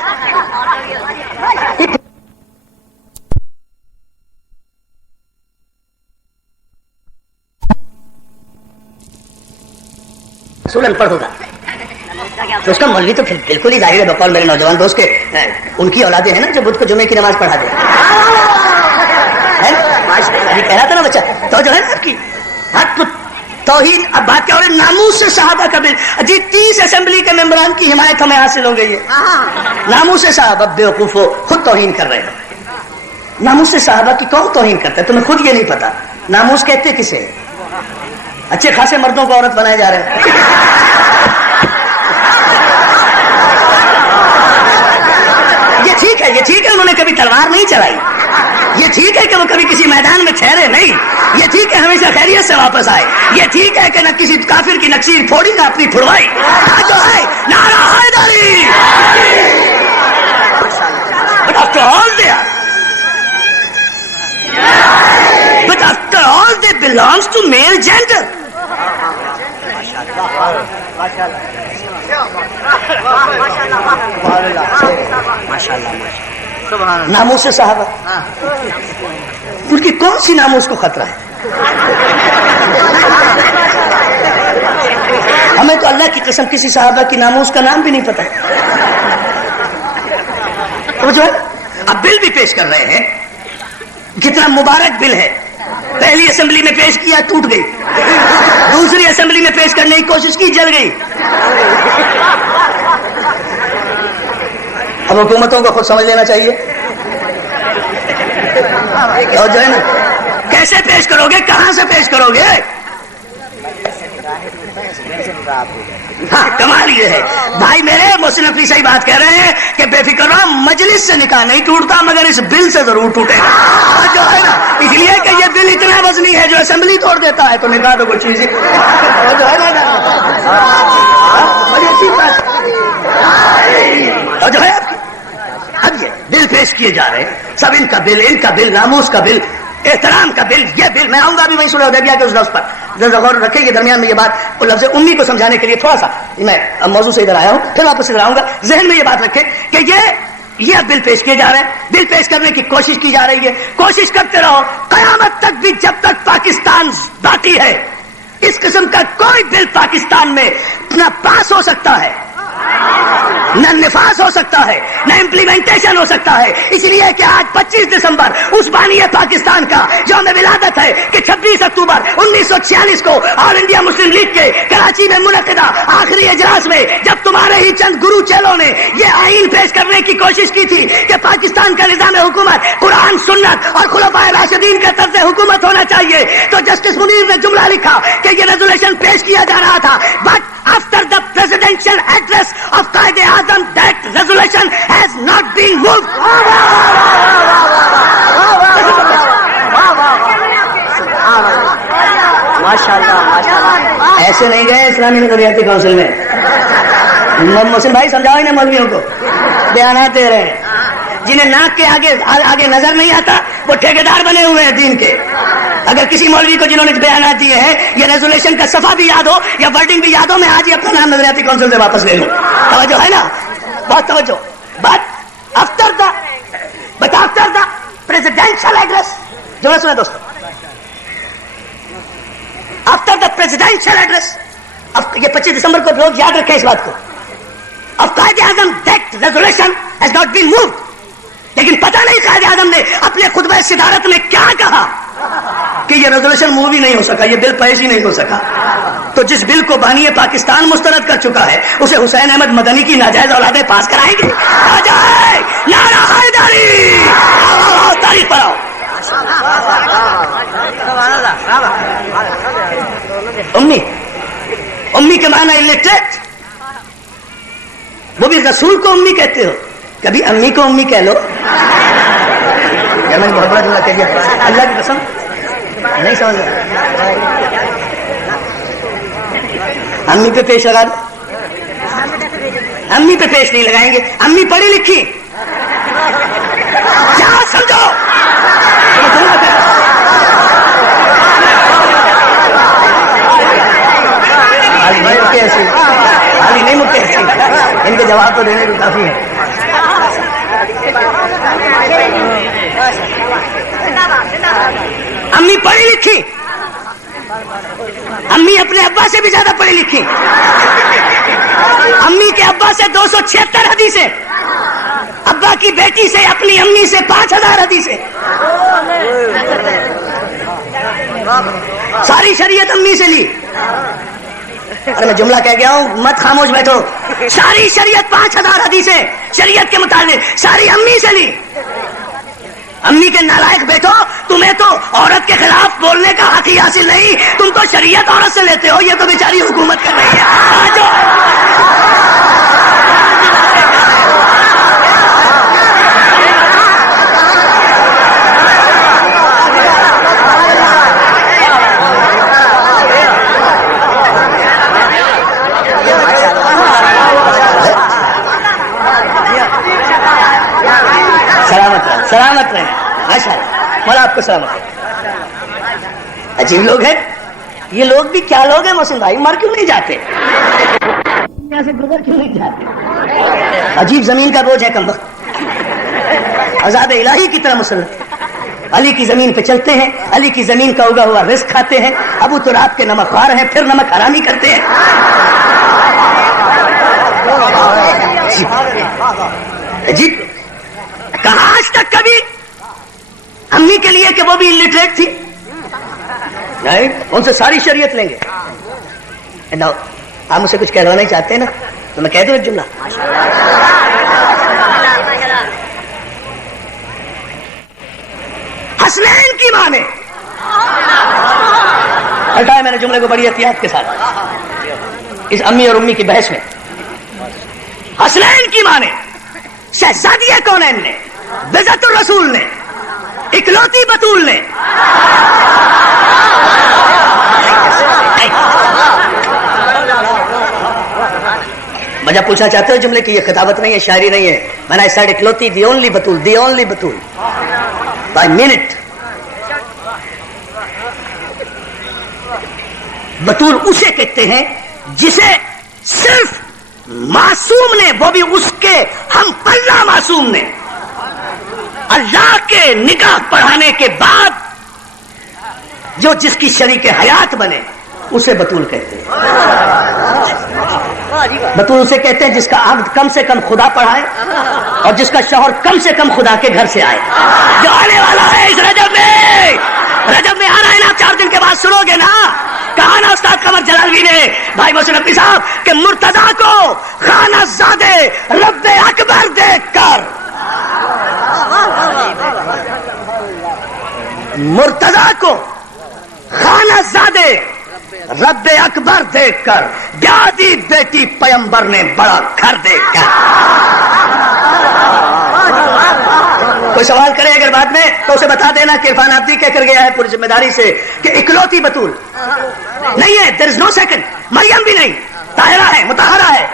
رسول ان پڑھ ہوگا تو اس کا مولوی تو پھر بالکل ہی ظاہر ہے بقول میرے نوجوان دوست کے ان کی اولادیں ہیں نا جو بدھ کو جمعے کی نماز پڑھا دے. ابھی کہہ رہا تھا نا بچہ تو جو ہے نا آپ کی توہین. اب بات کیا ہو رہی؟ ناموس سے صحابہ کا بل. جی 30 اسمبلی کے ممبران کی حمایت ہمیں حاصل ہو گئی ہے. ناموس سے صحابہ بیوقوف ہو خود توہین کر رہے ہو. ناموس سے صحابہ کی کون توہین کرتا ہے؟ تمہیں خود یہ نہیں پتا. ناموس کہتے کسے؟ اچھے خاصے مردوں کو عورت بنائے جا رہے ہیں. یہ ٹھیک ہے، یہ ٹھیک ہے انہوں نے کبھی تلوار نہیں چلائی. یہ ٹھیک ہے کہ وہ کبھی کسی میدان میں ٹھہرے نہیں. یہ ٹھیک ہے ہمیشہ خیریت سے واپس آئے. یہ ٹھیک ہے کہ نہ کسی کافر کی نقشیر پھوڑی نہ اپنی پھڑوائی. جو ہے نعرہ حیدری. But after all they belongs to male gender. ناموس صحابہ ان کی کون سی ناموس کو خطرہ ہے؟ ہمیں تو اللہ کی قسم کسی صحابہ کی ناموس کا نام بھی نہیں پتا. تو جو ہے اب بل بھی پیش کر رہے ہیں. کتنا مبارک بل ہے. پہلی اسمبلی میں پیش کیا ٹوٹ گئی، دوسری اسمبلی میں پیش کرنے کی کوشش کی جل گئی. اب حکومتوں کو خود سمجھ لینا چاہیے. اور جو ہے نا کیسے پیش کرو گے، کہاں سے پیش کرو گے؟ ہاں کمال یہ ہے بھائی میرے محسن نقوی صحیح بات کہہ رہے ہیں کہ بے فکر رہو مجلس سے نکاح نہیں ٹوٹتا مگر اس بل سے ضرور ٹوٹے گا جو ہے نا اس لیے کہ یہ بل اتنا وزنی ہے جو اسمبلی توڑ دیتا ہے تو نکاح تو کوئی چیز ہی جو ہے نا بڑی اچھی بات اور جو ہے اب یہ بل پیش کیے جا رہے ہیں سب ان کا بل ناموس کا بل احترام کا بل یہ بل میں آؤں گا ابھی وہیں صلح حدیبیہ کے اس لفظ پر غور رکھیں گے درمیان میں یہ بات وہ لفظ امی کو سمجھانے کے لیے تھوڑا سا میں اب موضوع سے ادھر آیا ہوں پھر واپس ادھر آؤں گا ذہن میں یہ بات رکھیں کہ یہ بل پیش کیے جا رہے ہیں بل پیش کرنے کی کوشش کی جا رہی ہے کوشش کرتے رہو قیامت تک بھی جب تک پاکستان باقی ہے اس قسم کا کوئی بل پاکستان میں نہ پاس ہو سکتا ہے نہ نفاذ ہو سکتا ہے نہ امپلیمنٹیشن ہو سکتا ہے اس لیے کہ آج 25 دسمبر اس بانی پاکستان کا یوم ولادت ہے کہ 26 اکتوبر 1946 کو آل انڈیا مسلم لیگ کے کراچی میں منعقدہ آخری اجلاس میں جب تمہارے ہی چند گرو چیلوں نے یہ آئین پیش کرنے کی کوشش کی تھی کہ پاکستان کا نظام حکومت قرآن سنت اور خلفائے راشدین کا طرز حکومت ہونا چاہیے تو جسٹس منیر نے جملہ لکھا کہ یہ ریزولوشن پیش کیا جا رہا تھا but after the presidential address of Qaid Azam that resolution has not been moved. ایسے نہیں گئے اسلامی نظریاتی کونسل میں محسن بھائی سمجھاؤ انہیں مولویوں کو بیانات دے رہے ہیں جنہیں ناک کے آگے نظر نہیں آتا وہ ٹھیکیدار بنے ہوئے ہیں دین کے اگر کسی مولوی کو جنہوں نے بیانات دیے ہیں یہ ریزولوشن کا صفحہ بھی یاد ہو یا ورڈنگ بھی یاد ہو میں آج ہی اپنا نام نظریاتی کونسل سے واپس لے لوں توجہ ہے نا بہت توجہ but after the presidential address جو میں سنا دوستوں آفٹر دا پریزیڈینشل ایڈریس یہ 25 دسمبر کو لوگ یاد رکھیں اس بات کو of Quaid Azam that resolution has not been moved لیکن پتہ نہیں قائد اعظم نے اپنے خطبہ صدارت میں کیا کہا کہ یہ ریزولوشن موو ہی نہیں ہو سکا یہ بل پیش ہی نہیں ہو سکا تو جس بل کو بانی پاکستان مسترد کر چکا ہے اسے حسین احمد مدنی کی ناجائز اولادیں پاس کرائیں گی نعرہ حیدری تاریخ پر آؤ امی کے معنی الٹریٹ وہ بھی رسول کو امی کہتے ہو کبھی امی کو امی کہہ لو میں نے بہت بڑا جملہ کہہ دیا اللہ کی قسم نہیں سمجھ رہا امی پہ پیش لگا دو امی پہ پیش نہیں لگائیں گے امی پڑھی لکھی کیا سمجھو نہیں مکے ان کے جواب تو دینے بھی کافی ہے امی پڑھی لکھی امی اپنے ابا سے بھی زیادہ پڑھی لکھی امی کے ابا سے 276 حدیثیں ابا کی بیٹی سے اپنی امی سے 5000 حدیثیں ساری شریعت امی سے لی ارے میں جملہ کہہ گیا ہوں مت خاموش بیٹھو ساری شریعت 5000 حدیثیں شریعت کے مطابق ساری امی سے لی امی کے نالائق بیٹھو تمہیں تو عورت کے خلاف بولنے کا حق ہی حاصل نہیں تم تو شریعت عورت سے لیتے ہو یہ تو بیچاری حکومت کر رہی ہے سلامت رہے ماشاء اللہ مولا آپ کو سلامت رہے عجیب لوگ ہیں یہ لوگ بھی کیا لوگ ہیں محسن بھائی مر کیوں نہیں جاتے یہاں سے گزر کیوں نہیں جاتے عجیب زمین کا بوجھ ہے کم وقت عذاب الہی کی طرح مسلط علی کی زمین پہ چلتے ہیں علی کی زمین کا اگا ہوا رزق کھاتے ہیں ابو تراب کے نمک خوار ہیں پھر نمک حرامی کرتے ہیں عجیب کہاں آج تک کبھی امی کے لیے کہ وہ بھی الٹریٹ تھی نہیں ان سے ساری شریعت لیں گے آپ مجھ سے کچھ کہلوانا نہیں چاہتے نا تو میں کہہ دوں ایک جملہ حسنین کی ماں نے پلٹایا میں نے جملے کو بڑی احتیاط کے ساتھ اس امی اور امی کی بحث میں. حسنین کی ماں نے، شہزادیہ کونین نے، بذات الرسول نے، اکلوتی بطول نے، مجھے پوچھنا چاہتے ہو جملے کی یہ خطابت نہیں ہے، شاعری نہیں ہے. میں نے سائڈ اکلوتی دی اونلی بطول بائی منٹ. بطول اسے کہتے ہیں جسے صرف معصوم نے، وہ بھی اس کے ہم پلہ معصوم نے، اللہ کے نگاہ پڑھانے کے بعد جو جس کی شریک حیات بنے اسے بطول کہتے ہیں. بطول اسے کہتے ہیں جس کا عقد کم سے کم خدا پڑھائے اور جس کا شوہر کم سے کم خدا کے گھر سے آئے. جو آنے والا ہے اس رجب میں آ رہا ہے نا، 4 دن کے بعد سنو گے نا. کہا نا استاد قمر جلالوی نے، بھائی محسن نقوی صاحب، کہ مرتضیٰ کو خانہ زادے رب اکبر دیکھ کر، مرتضیٰ کو خانہ زادے رب اکبر دیکھ کر، بیادی بیٹی پیمبر نے بڑا گھر دیکھ کر. کوئی سوال کرے اگر بعد میں تو اسے بتا دینا کہ عرفان آبدی کہہ کر گیا ہے پوری ذمہ داری سے کہ اکلوتی بطول نہیں ہے. there is no second. مریم بھی نہیں، طاہرہ ہے، مطہرہ ہے،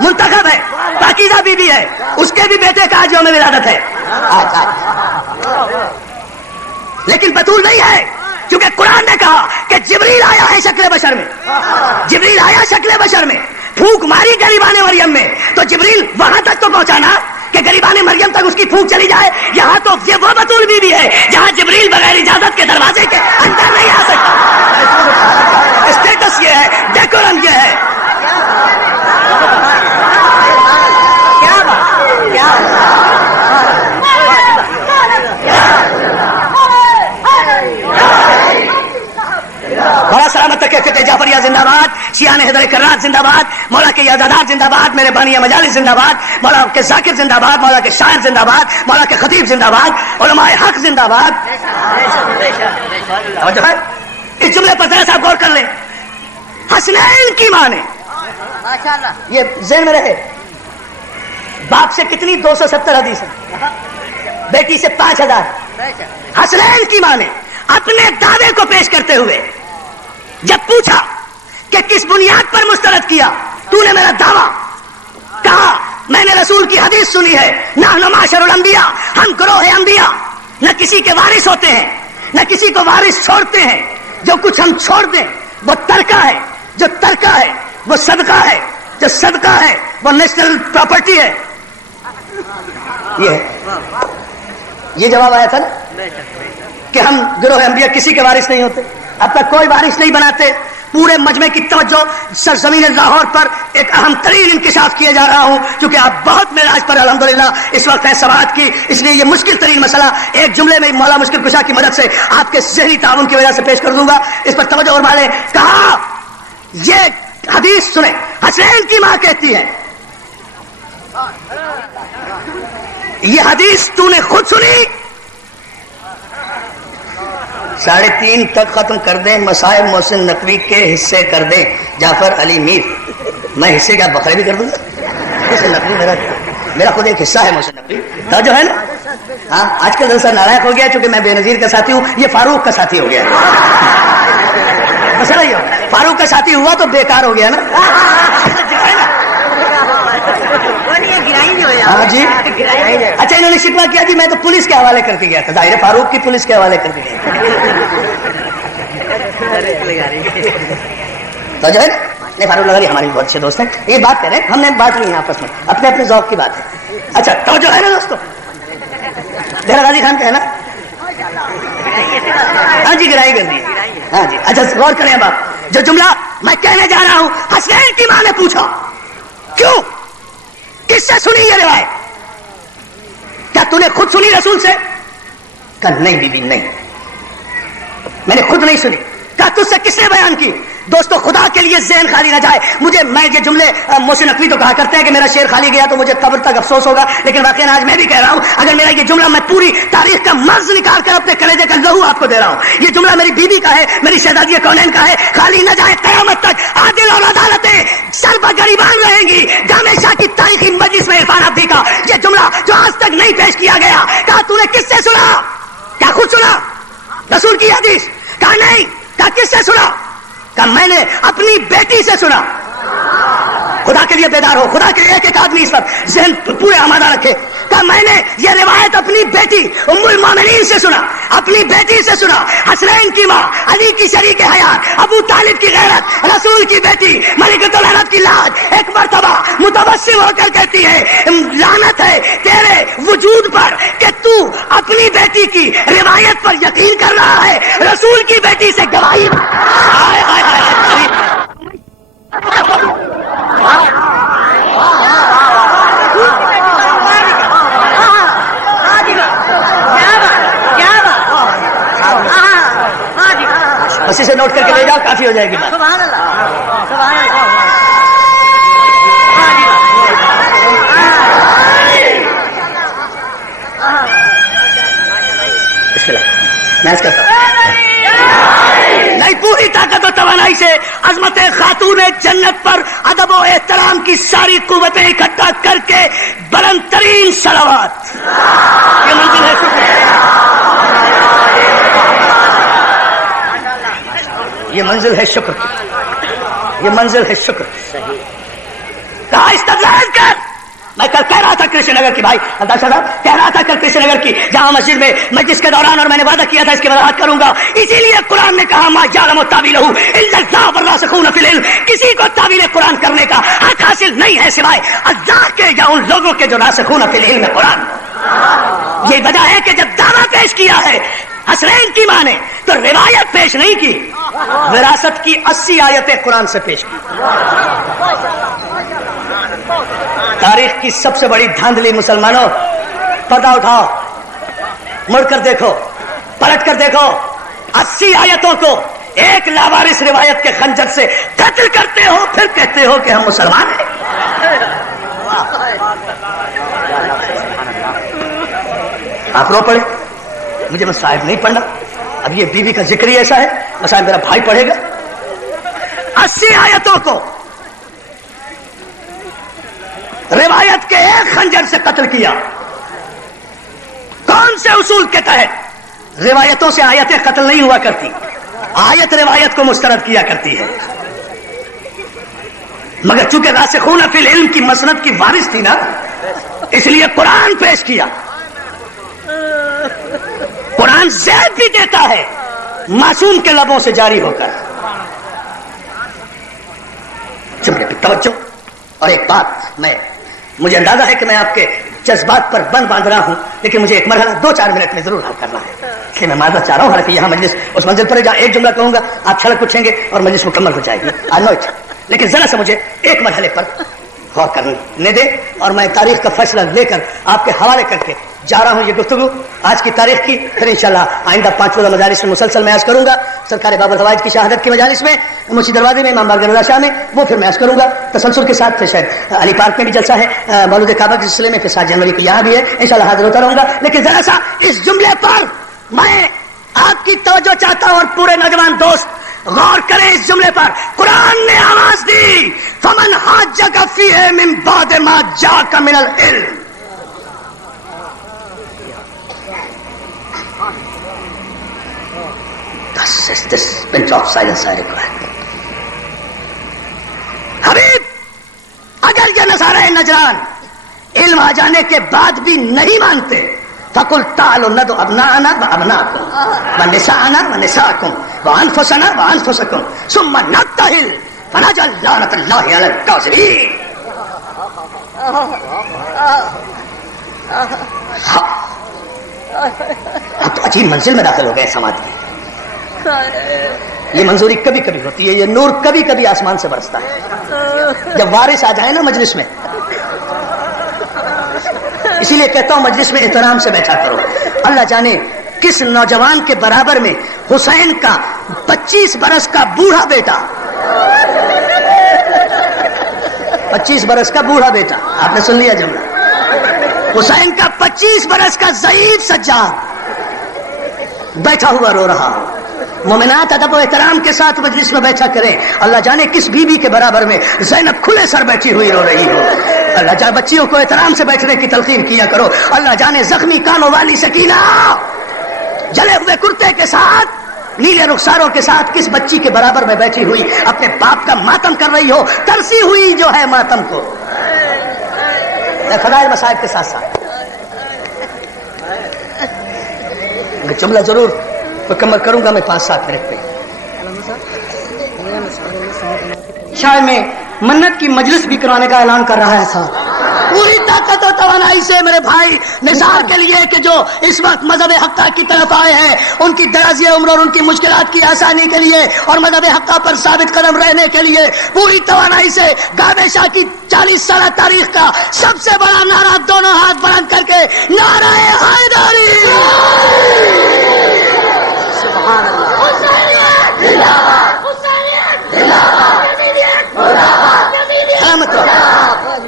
منتخب ہے، پاکیزہ بی بی ہے، اس کے بھی بیٹے کا آج یوم ولادت ہے. لیکن بطول نہیں ہے، کیونکہ قرآن نے کہا کہ جبریل آیا ہے شکل بشر میں. جبریل آیا شکل بشر میں، پھونک ماری گریبان مریم میں، تو جبریل وہاں تک تو پہنچانا کہ گریبان مریم تک اس کی پھونک چلی جائے. یہاں تو یہ وہ بطول بی بی ہے جہاں جبریل بغیر اجازت کے دروازے کے اندر نہیں آ سکتا. اسٹیٹس یہ ہے، ڈیکورم یہ ہے. بڑا سلامت تک فتح جعفریہ زندہ باد، شیعان حیدر کرات زندہ باد، مولا کے یادگار زندہ باد، میرے بانی مجالس زندہ باد، مولا کے ذاکر زندہ باد، مولا کے شاعر زندہ باد، مولا کے خطیب زندہ باد، علماء حق زندہ باد. اس جملے پر ذرا صاحب غور کر لیں. حسنین کی ماں نے، یہ ذہن میں رہے، باپ سے کتنی 270 حدیث ہیں، بیٹی سے 5000. حسنین کی ماں نے اپنے دعوے کو پیش کرتے ہوئے جب پوچھا کہ کس بنیاد پر مسترد کیا تو نے میرا دعویٰ، کہا میں نے رسول کی حدیث سنی ہے، نحن معاشر الانبیاء، ہم گروہ انبیاء، نہ کسی کے وارث ہوتے ہیں نہ کسی کو وارث چھوڑتے ہیں. جو کچھ ہم چھوڑ دیں وہ ترکہ ہے، جو ترکہ ہے وہ صدقہ ہے، جو صدقہ ہے وہ نیشنل پراپرٹی ہے. یہ جواب آیا تھا نا کہ ہم گروہ انبیاء کسی کے وارث نہیں ہوتے، اب تک کوئی وارث نہیں بناتے. پورے مجمع کی توجہ سرزمین لاہور پر ایک اہم ترین انکشاف کیے جا رہا ہوں، کیونکہ آپ بہت میراج پر الحمدللہ اس وقت ہے سماعت کی، اس لیے یہ مشکل ترین مسئلہ ایک جملے میں مولا مشکل کشا کی مدد سے آپ کے ذہنی تعاون کی وجہ سے پیش کر دوں گا. اس پر توجہ اور مالے. کہا یہ حدیث سنیں، حسنین کی ماں کہتی ہے یہ حدیث تو نے خود سنی؟ 3:30 تک ختم کر دیں، مصائب محسن نقوی کے حصے کر دیں، جعفر علی میر. میں حصے کا بکرے بھی کر دوں گا. محسن نقوی میرا خود ایک حصہ ہے. محسن نقوی جو ہے نا، ہاں آج کل جلسہ نالائق ہو گیا چونکہ میں بے نظیر کا ساتھی ہوں، یہ فاروق کا ساتھی ہو گیا. مسئلہ یہ ہو، فاروق کا ساتھی ہوا تو بیکار ہو گیا نا. ہاں جی. اچھا انہوں نے شکوہ کیا جی میں تو پولیس کے حوالے کر کے گیا تھا. ظاہر فاروق کی پولیس کے حوالے کر کے گیا تو جو ہے نہیں، فاروق لگاری ہمارے بہت اچھے دوست ہیں. یہ بات کر رہے ہیں، ہم نے بات نہیں ہے آپس میں، اپنے اپنے ذوق کی بات ہے. اچھا تو جو ہے نا دوستو، دہرہ غازی خان کا ہے نا، ہاں جی گرائی کر دی. ہاں جی اچھا غور کریں. اب آپ جو جملہ میں کہنے جا رہا ہوں، حسنین کی ماں نے پوچھا کیوں، کس سے سنی یہ روایت؟ کیا تو نے خود سنی رسول سے؟ کہا نہیں بی بی نہیں، میں نے خود نہیں سنی. کہا تجھ سے کس نے بیان کی؟ دوستو خدا کے لیے ذہن خالی نہ جائے. میں یہ جملے محسن نقوی تو کہا کرتے ہیں کہ میرا شعر خالی گیا تو مجھے قبر تک افسوس ہوگا, لیکن واقعی آج میں بھی کہہ رہا ہوں, اگر میرا یہ جملہ, میں پوری تاریخ کا مرض نکال کر اپنے کلیجے کا لہو آپ کو دے رہا ہوں, یہ جملہ میری بیوی کا ہے, میری شہزادی کونین کا ہے, خالی نہ جائے قیامت تک. عادل اور عدالتیں سر پر گریبان رہیں گی. جامع شاہ کی تاریخی مجلس میں عرفان عبدی کا یہ جملہ جو آج تک نہیں پیش کیا گیا, کہا تو نے کس سے سنا؟ کیا خود سنا رسول کی حدیث؟ کہا نہیں. کہا کس سے سنا؟ کہا میں نے اپنی بیٹی سے سنا. خدا کے لیے بیدار ہو, خدا کے لیے ایک ایک آدمی اس وقت ذہن پورے آمادہ رکھے. کہا میں نے یہ روایت اپنی بیٹی ام المومنین سے سنا, اپنی بیٹی سے سنا. حسنین کی ماں, علی کی شریک حیات, ابو طالب کی غیرت, رسول کی بیٹی ملکۃ العرب کی لاج, ایک مرتبہ متبسم ہو کر کہتی ہے لعنت ہے تیرے وجود پر کہ تو اپنی بیٹی کی روایت پر یقین کر رہا ہے, رسول کی بیٹی سے گواہی. بس اسے نوٹ کر کے لے جاؤ, کافی ہو جائے گی بات. سبحان اللہ, سبحان اللہ. میں کرتا نہیں, پوری طاقت و توانائی سے عظمت خاتون جنت پر ادب و احترام کی ساری قوتیں اکٹھا کر کے بلند ترین صلوات. یہ منزل ہے شکر, یہ منزل ہے شکر, یہ منزل ہے شکر. کہا استدلال کر. میں کل کہہ رہا تھا کرشن نگر کی, بھائی ڈاکٹر صاحب کہہ رہا تھا کل کرشن نگر کی جہاں مسجد میں مجلس کے دوران, اور میں نے وعدہ کیا تھا اس کی وضاحت کروں گا. اسی لیے قرآن نے کہا ما یعلم تاویلہ الا اللہ والراسخون فی العلم, کسی کو تعویل قرآن کرنے کا حق حاصل نہیں ہے سوائے اللہ کے یا ان لوگوں کے جو راسخون فی العلم قرآن. یہ وجہ ہے کہ جب دعویٰ پیش کیا ہے حسنین کی ماں نے تو روایت پیش نہیں کی, وراثت کی 80 آیتیں قرآن سے پیش کی. تاریخ کی سب سے بڑی دھاندلی مسلمانوں, پردہ اٹھاؤ, مڑ کر دیکھو, پلٹ کر دیکھو, 80 آیتوں کو ایک لاوارث روایت کے خنجر سے قتل کرتے ہو, پھر کہتے ہو کہ ہم مسلمان ہیں. آپ رو پڑے, مجھے مصائب نہیں پڑھنا. اب یہ بیوی کا ذکر ہی ایسا ہے, مصائب میرا بھائی پڑھے گا. 80 آیتوں کو روایت کے ایک خنجر سے قتل کیا. کون سے اصول کے تحت؟ روایتوں سے آیتیں قتل نہیں ہوا کرتی, آیت روایت کو مسترد کیا کرتی ہے. مگر چونکہ راسخون فی العلم کی مسند کی وارث تھی نا, اس لیے قرآن پیش کیا. قرآن زید بھی دیتا ہے معصوم کے لبوں سے جاری ہو کر. جملے پہ توجہ. اور ایک بات, مجھے اندازہ ہے کہ میں آپ کے جذبات پر بند باندھ رہا ہوں, لیکن مجھے ایک مرحلہ 2-4 منٹ میں ضرور حل کرنا ہے, اس لیے میں معذرت چاہ رہا ہوں. حالانکہ یہاں مجلس اس منزل پر ہے جہاں ایک جملہ کہوں گا آپ چھڑک اٹھیں گے اور مجلس مکمل ہو جائے گی. آئی نو اٹ, لیکن ذرا سا مجھے ایک مرحلے پر غور کرنے دے, اور میں تاریخ کا فیصلہ لے کر آپ کے حوالے کر کے جا رہا ہوں یہ گفتگو آج کی تاریخ کی. پھر انشاءاللہ آئندہ 5 روزہ مجالس میں مسلسل میں عرض کروں گا. سرکار باب الفوائد کی شہادت کی مجالس میں, منشی دروازے میں, امام بارگاہ رضا شاہ میں, وہ پھر میں عرض کروں گا تسلسل کے ساتھ. پھر شاید علی پارک میں بھی جلسہ ہے, مولود کعبہ کے سلسلے میں, پھر 7 جنوری کو یہاں بھی ہے. انشاءاللہ حاضر ہوتا رہوں گا. لیکن ذرا سا اس جملے پر میں آپ کی توجہ چاہتا ہوں, اور پورے نوجوان دوست غور کریں اس جملے پر. قرآن نے آواز دی فمن حاجک فیہ من بعد ما جاءک من العلم. This pinch of silence I require. حبیب, اگر یہ نصارہ نجران علم آ جانے کے بعد بھی نہیں مانتے, فقل تعالوا ندعو ابناءنا وابناءکم ونساءنا ونساءکم وانفسنا وانفسکم ثم نبتہل فنجعل لعنۃ اللہ علی الکاذبین. آپ تو عجیب منزل میں داخل ہو گئے سماج میں. یہ منظوری کبھی کبھی ہوتی ہے, یہ نور کبھی کبھی آسمان سے برستا ہے جب وارث آ جائے نا مجلس میں. اسی لیے کہتا ہوں مجلس میں احترام سے بیٹھا کرو. اللہ جانے کس نوجوان کے برابر میں حسین کا 25 برس کا بوڑھا بیٹا 25 برس کا بوڑھا بیٹا، آپ نے سن لیا جملہ، حسین کا 25 برس کا ضعیف سجاد بیٹھا ہوا رو رہا ہو۔ مومنات ادب و احترام کے ساتھ مجلس میں بیٹھا کریں۔ اللہ جانے کس بیوی کے برابر میں زینب کھلے سر بیٹھی ہوئی رو رہی ہو۔ اللہ جانے بچیوں کو احترام سے بیٹھنے کی تلقین کیا کرو۔ اللہ جانے زخمی کانوں والی سکینہ جلے ہوئے کرتے کے ساتھ، نیلے رخساروں کے ساتھ کس بچی کے برابر میں بیٹھی ہوئی اپنے باپ کا ماتم کر رہی ہو، ترسی ہوئی جو ہے ماتم کو۔ فضائل مصائب کے ساتھ ساتھ میں جملہ ضرور مکمل کروں گا، میں 5-7 منٹ پہ۔ شاید میں منت کی مجلس بھی کروانے کا اعلان کر رہا ہے صاحب۔ پوری طاقت و توانائی سے میرے بھائی نثار کے لیے کہ جو اس وقت مذہب حقہ کی طرف آئے ہیں، ان کی درازی عمر اور ان کی مشکلات کی آسانی کے لیے اور مذہب حقہ پر ثابت قدم رہنے کے لیے پوری توانائی سے گاوے شاہ کی 40 سالہ تاریخ کا سب سے بڑا نعرہ دونوں ہاتھ بلند کر کے نعرہ حیدری سلامت رہو۔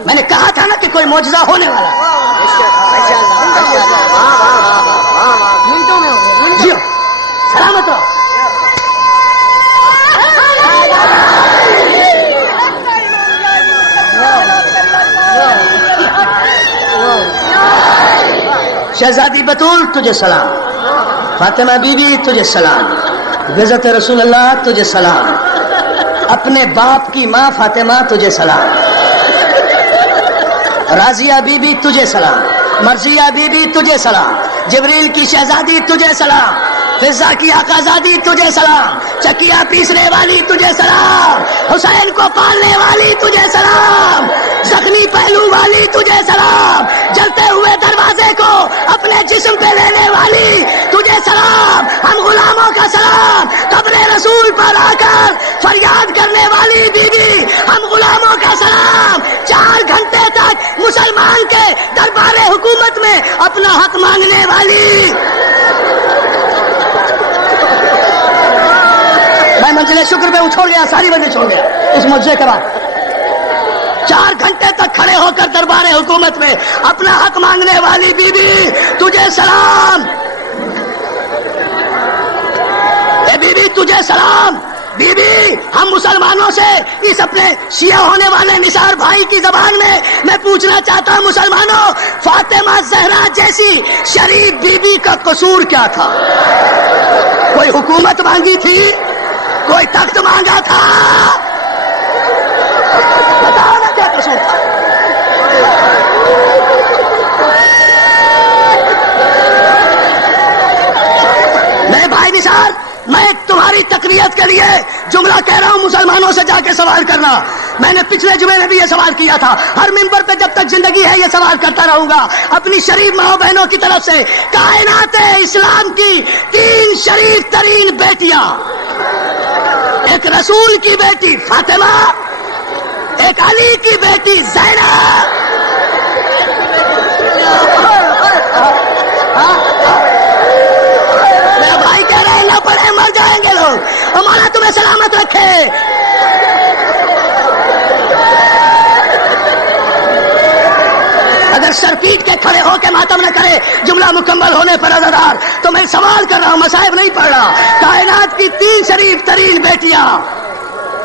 میں نے کہا تھا نا کہ کوئی معجزہ ہونے والا جیو سلامت رہو۔ شہزادی بطول تجھے سلام، فاطمہ بی بی تجھے سلام، غزت رسول اللہ تجھے سلام، اپنے باپ کی ماں فاطمہ تجھے سلام، راضیہ بی بی تجھے سلام، مرضیہ بی بی تجھے سلام، جبریل کی شہزادی تجھے سلام، فضا کی آقازادی تجھے سلام، چکیا پیسنے والی تجھے سلام، حسین کو پالنے والی تجھے سلام، زخمی پہلو والی تجھے سلام، جلتے ہوئے دروازے کو اپنے جسم پہ لینے والی تجھے سلام، ہم غلاموں کا سلام، قبر رسول پر آ کر فریاد کرنے والی بی بی، ہم غلاموں کا سلام، 4 گھنٹے تک مسلمان کے دربار حکومت میں اپنا حق مانگنے والی۔ میں منزل شکر پہ چھوڑ گیا، ساری وجہ چھوڑ گیا اس معجزے کے بعد۔ 4 گھنٹے تک کھڑے ہو کر دربار حکومت میں اپنا حق مانگنے والی بی بی تجھے سلام، اے بی بی تجھے سلام۔ بی بی ہم مسلمانوں سے اس اپنے شیعہ ہونے والے نثار بھائی کی زبان میں پوچھنا چاہتا ہوں، مسلمانوں، فاطمہ زہرا جیسی شریف بی بی کا قصور کیا تھا؟ کوئی حکومت مانگی تھی؟ کوئی تخت مانگا تھا؟ بتاؤ نا کیا قصور تھا؟ میرے بھائی نثار، میں تمہاری تقریت کے لیے جملہ کہہ رہا ہوں، مسلمانوں سے جا کے سوال کرنا۔ میں نے پچھلے جمعے میں بھی یہ سوال کیا تھا، ہر منبر پہ جب تک زندگی ہے یہ سوال کرتا رہوں گا اپنی شریف ماں بہنوں کی طرف سے۔ کائنات اسلام کی 3 شریف ترین بیٹیاں، ایک رسول کی بیٹی فاطمہ، ایک علی کی بیٹی زینب، میرا بھائی کہہ رہے ہیں نہ پڑھے مر جائیں گے لوگ، ہمارا تمہیں سلامت رکھے۔ اگر سر پیٹ کے کھڑے ہو کے ماتم نہ کرے جملہ مکمل ہونے پر عزادار، تو میں سوال کر رہا ہوں، مصائب نہیں پڑھ رہا۔ کائنات کی 3 شریف ترین بیٹیاں،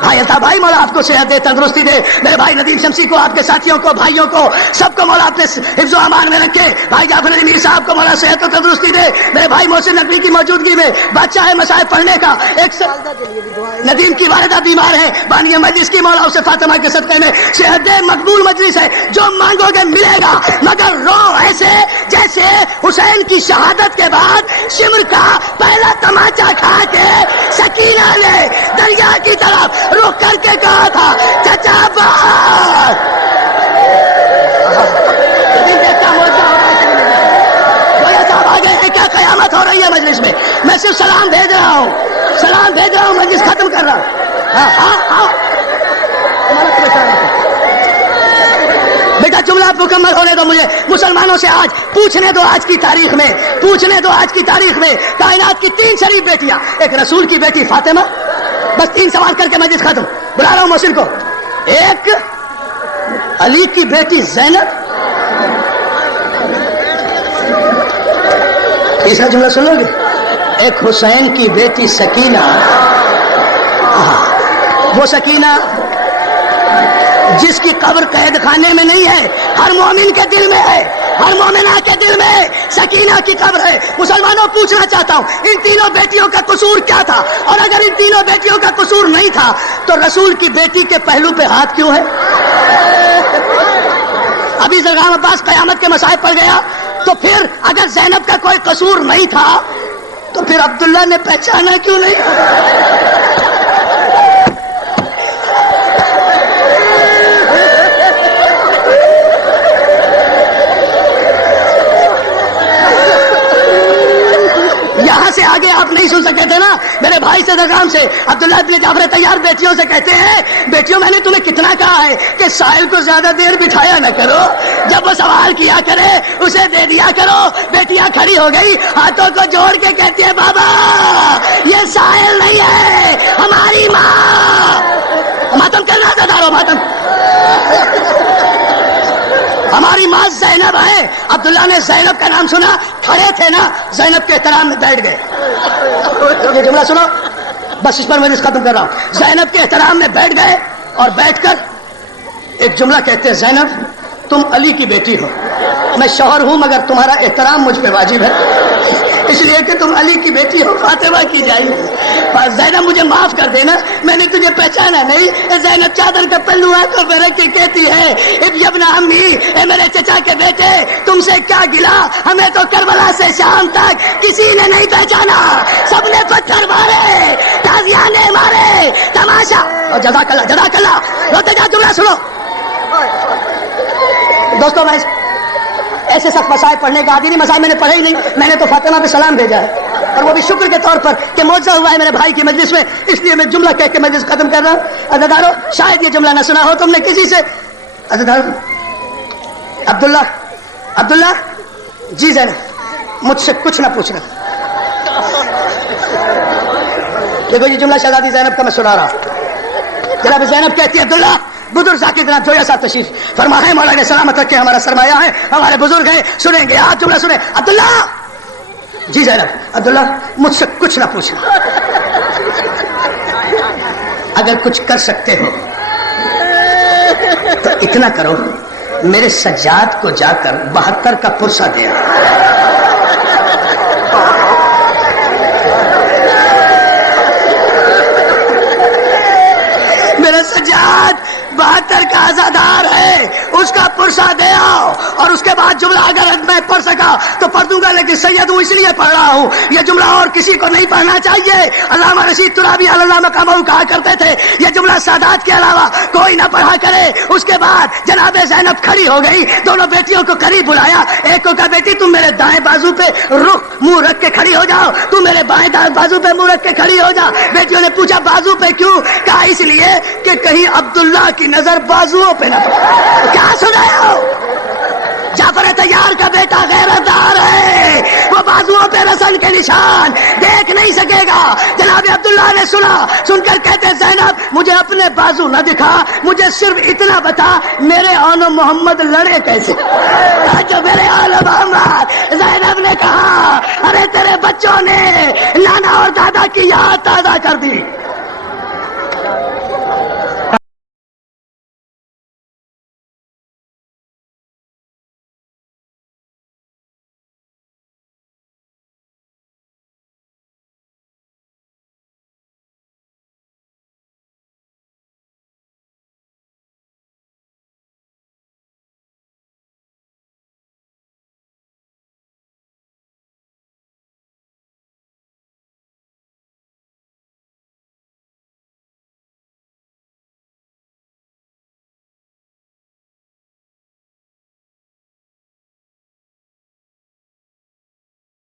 بھائی الطاف بھائی مولا آپ کو صحت دے، تندرستی دے، میرے بھائی ندیم شمسی کو، آپ کے ساتھیوں کو، بھائیوں کو، سب کو مولا اپنے حفظ و امان میں رکھے۔ بھائی جعفر علی میر صاحب کو مولا صحت و تندرستی دے، میرے بھائی محسن نقوی کی موجودگی میں بادشاہ ہے مصائب پڑھنے کا۔ ندیم کی والدہ بیمار ہے، بانی مجلس کی مولا اسے فاطمہ کے صدقے میں صحت دے۔ مقبول مجلس ہے، جو مانگو گے ملے گا، مگر رو ایسے جیسے حسین کی شہادت کے بعد شمر کا پہلا تماچا کھا کے سکینہ نے دریا کی طرف رک کر کے کہا تھا، چچا بات صاحب آ گئے ہیں، کیا قیامت ہو رہی ہے مجلس میں؟ میں صرف سلام بھیج رہا ہوں، سلام بھیج رہا ہوں، مجلس ختم کر رہا ہوں۔ بیٹا جملہ مکمل ہونے دو مجھے، مسلمانوں سے آج پوچھنے دو، آج کی تاریخ میں پوچھنے دو، آج کی تاریخ میں کائنات کی 3 شریف بیٹیاں، ایک رسول کی بیٹی فاطمہ، بس 3 سوال کر کے مجلس ختم۔ بلا رہا ہوں محسن کو، ایک علی کی بیٹی زینب. تیسرا جملہ سنو گے. ایک حسین کی بیٹی سکینہ. وہ سکینہ جس کی قبر قید خانے میں نہیں ہے، ہر مومن کے دل میں ہے، ہر مومنہ کے دل میں ہے. سکینہ کی قبر ہے. مسلمانوں پوچھنا چاہتا ہوں ان تینوں بیٹیوں کا قصور کیا تھا؟ اور اگر ان تینوں بیٹیوں کا قصور نہیں تھا تو رسول کی بیٹی کے پہلو پہ ہاتھ کیوں ہے؟ ابھی زرغام عباس قیامت کے مصائب پر گیا تو پھر اگر زینب کا کوئی قصور نہیں تھا تو پھر عبداللہ نے پہچانا کیوں نہیں؟ یہاں سے آگے آپ نہیں سن سکتے تھے نا میرے بھائی سے درگام سے عبداللہ ابن جعفر طیار بیٹیوں سے کہتے ہیں بیٹیوں میں نے تمہیں کتنا کہا ہے کہ سائل کو زیادہ دیر بٹھایا نہ کرو، جب وہ سوال کیا کرے اسے دے دیا کرو. بیٹیاں کھڑی ہو گئی ہاتھوں کو جوڑ کے کہتی ہے بابا یہ سائل نہیں ہے ہماری ماں. ماتم کرنا تھا دارو ماتم. ہماری ماں زینب ہے. عبداللہ نے زینب کا نام سنا، کھڑے تھے نا، زینب کے احترام میں بیٹھ گئے. یہ جملہ سنو بس اس پر میں ختم کر رہا ہوں. زینب کے احترام میں بیٹھ گئے اور بیٹھ کر ایک جملہ کہتے ہیں زینب تم علی کی بیٹی ہو، میں شوہر ہوں مگر تمہارا احترام مجھ پہ واجب ہے اس لیے کہ تم علی کی بیٹی ہو، فاطمہ کی جائے. زینب مجھے معاف کر دینا میں نے تجھے پہچانا نہیں. زینب چادر کا پہلو ہے تو پھر کے کہتی ہے ابن امی اے میرے چچا کے بیٹے تم سے کیا گلا، ہمیں تو کربلا سے شام تک کسی نے نہیں پہچانا، سب نے پتھر مارے، تازیانے مارے، تماشا. اور جزاک اللہ روتے جا. جملہ سنو دوستوں، میں ایسے سخت مسائل پڑھنے کا عادی نہیں، مسائل میں نے پڑھے ہی نہیں. میں نے تو فاطمہ پہ سلام بھیجا ہے اور وہ بھی شکر کے طور پر کہ معجزہ ہوا ہے میرے بھائی کی مجلس میں، اس لیے میں جملہ کہہ کے مجلس ختم کر رہا ہوں. عزیزانو شاید یہ جملہ نہ سنا ہو تم نے کسی سے. عزیزانو عبداللہ جی زینب مجھ سے کچھ نہ پوچھنا. دیکھو یہ جملہ شہزادی زینب کا میں سنا رہا ہوں. جناب زینب کہتی ہے عبداللہ بزرگ ذاکر جناب جویا صاحب تشریف فرما ہے، مولا نے سلامت رکھے، ہمارا سرمایہ ہے، ہمارے بزرگ ہیں، سنیں گے آپ جملہ سنیں. عبداللہ جی زینب عبداللہ مجھ سے کچھ نہ پوچھنا، اگر کچھ کر سکتے ہو تو اتنا کرو میرے سجاد کو جا کر 72 کا پرسہ دے. میرا سجاد 72 کا عزادار ہے، اس کا پرسہ دے آؤ. اور اس کے بعد جملہ اگر میں پڑھ سکا تو پڑھ دوں گا، لیکن سید ہوں اس لیے پڑھ رہا ہوں. یہ جملہ اور کسی کو نہیں پڑھنا چاہیے. علامہ رشید ترابی اللہ مقامہ کہا کرتے تھے یہ جملہ سادات کے علاوہ کوئی نہ پڑھا کرے. اس کے بعد جناب زینب کھڑی ہو گئی، دونوں بیٹیوں کو قریب بلایا. ایک کو کہا بیٹی تم میرے دائیں بازو پہ منہ رکھ کے کھڑی ہو جاؤ، تم میرے بائیں بازو پہ منہ رکھ کے کھڑی ہو جا. بیٹیوں نے پوچھا بازو پہ کیوں؟ کہا اس لیے کہ کہیں عبداللہ کی نظر بازوؤں پہ نہ پڑے. کیا سنا ہو؟ جعفر طیار کا بیٹا غیرتدار ہے، وہ بازوؤں پہ رسن کے نشان دیکھ نہیں سکے گا. جناب عبداللہ نے سن کر کہتے زینب مجھے اپنے بازو نہ دکھا، مجھے صرف اتنا بتا میرے آن محمد لڑے کیسے. جو میرے آن محمد، زینب نے کہا ارے تیرے بچوں نے نانا اور دادا کی یاد تازہ کر دی.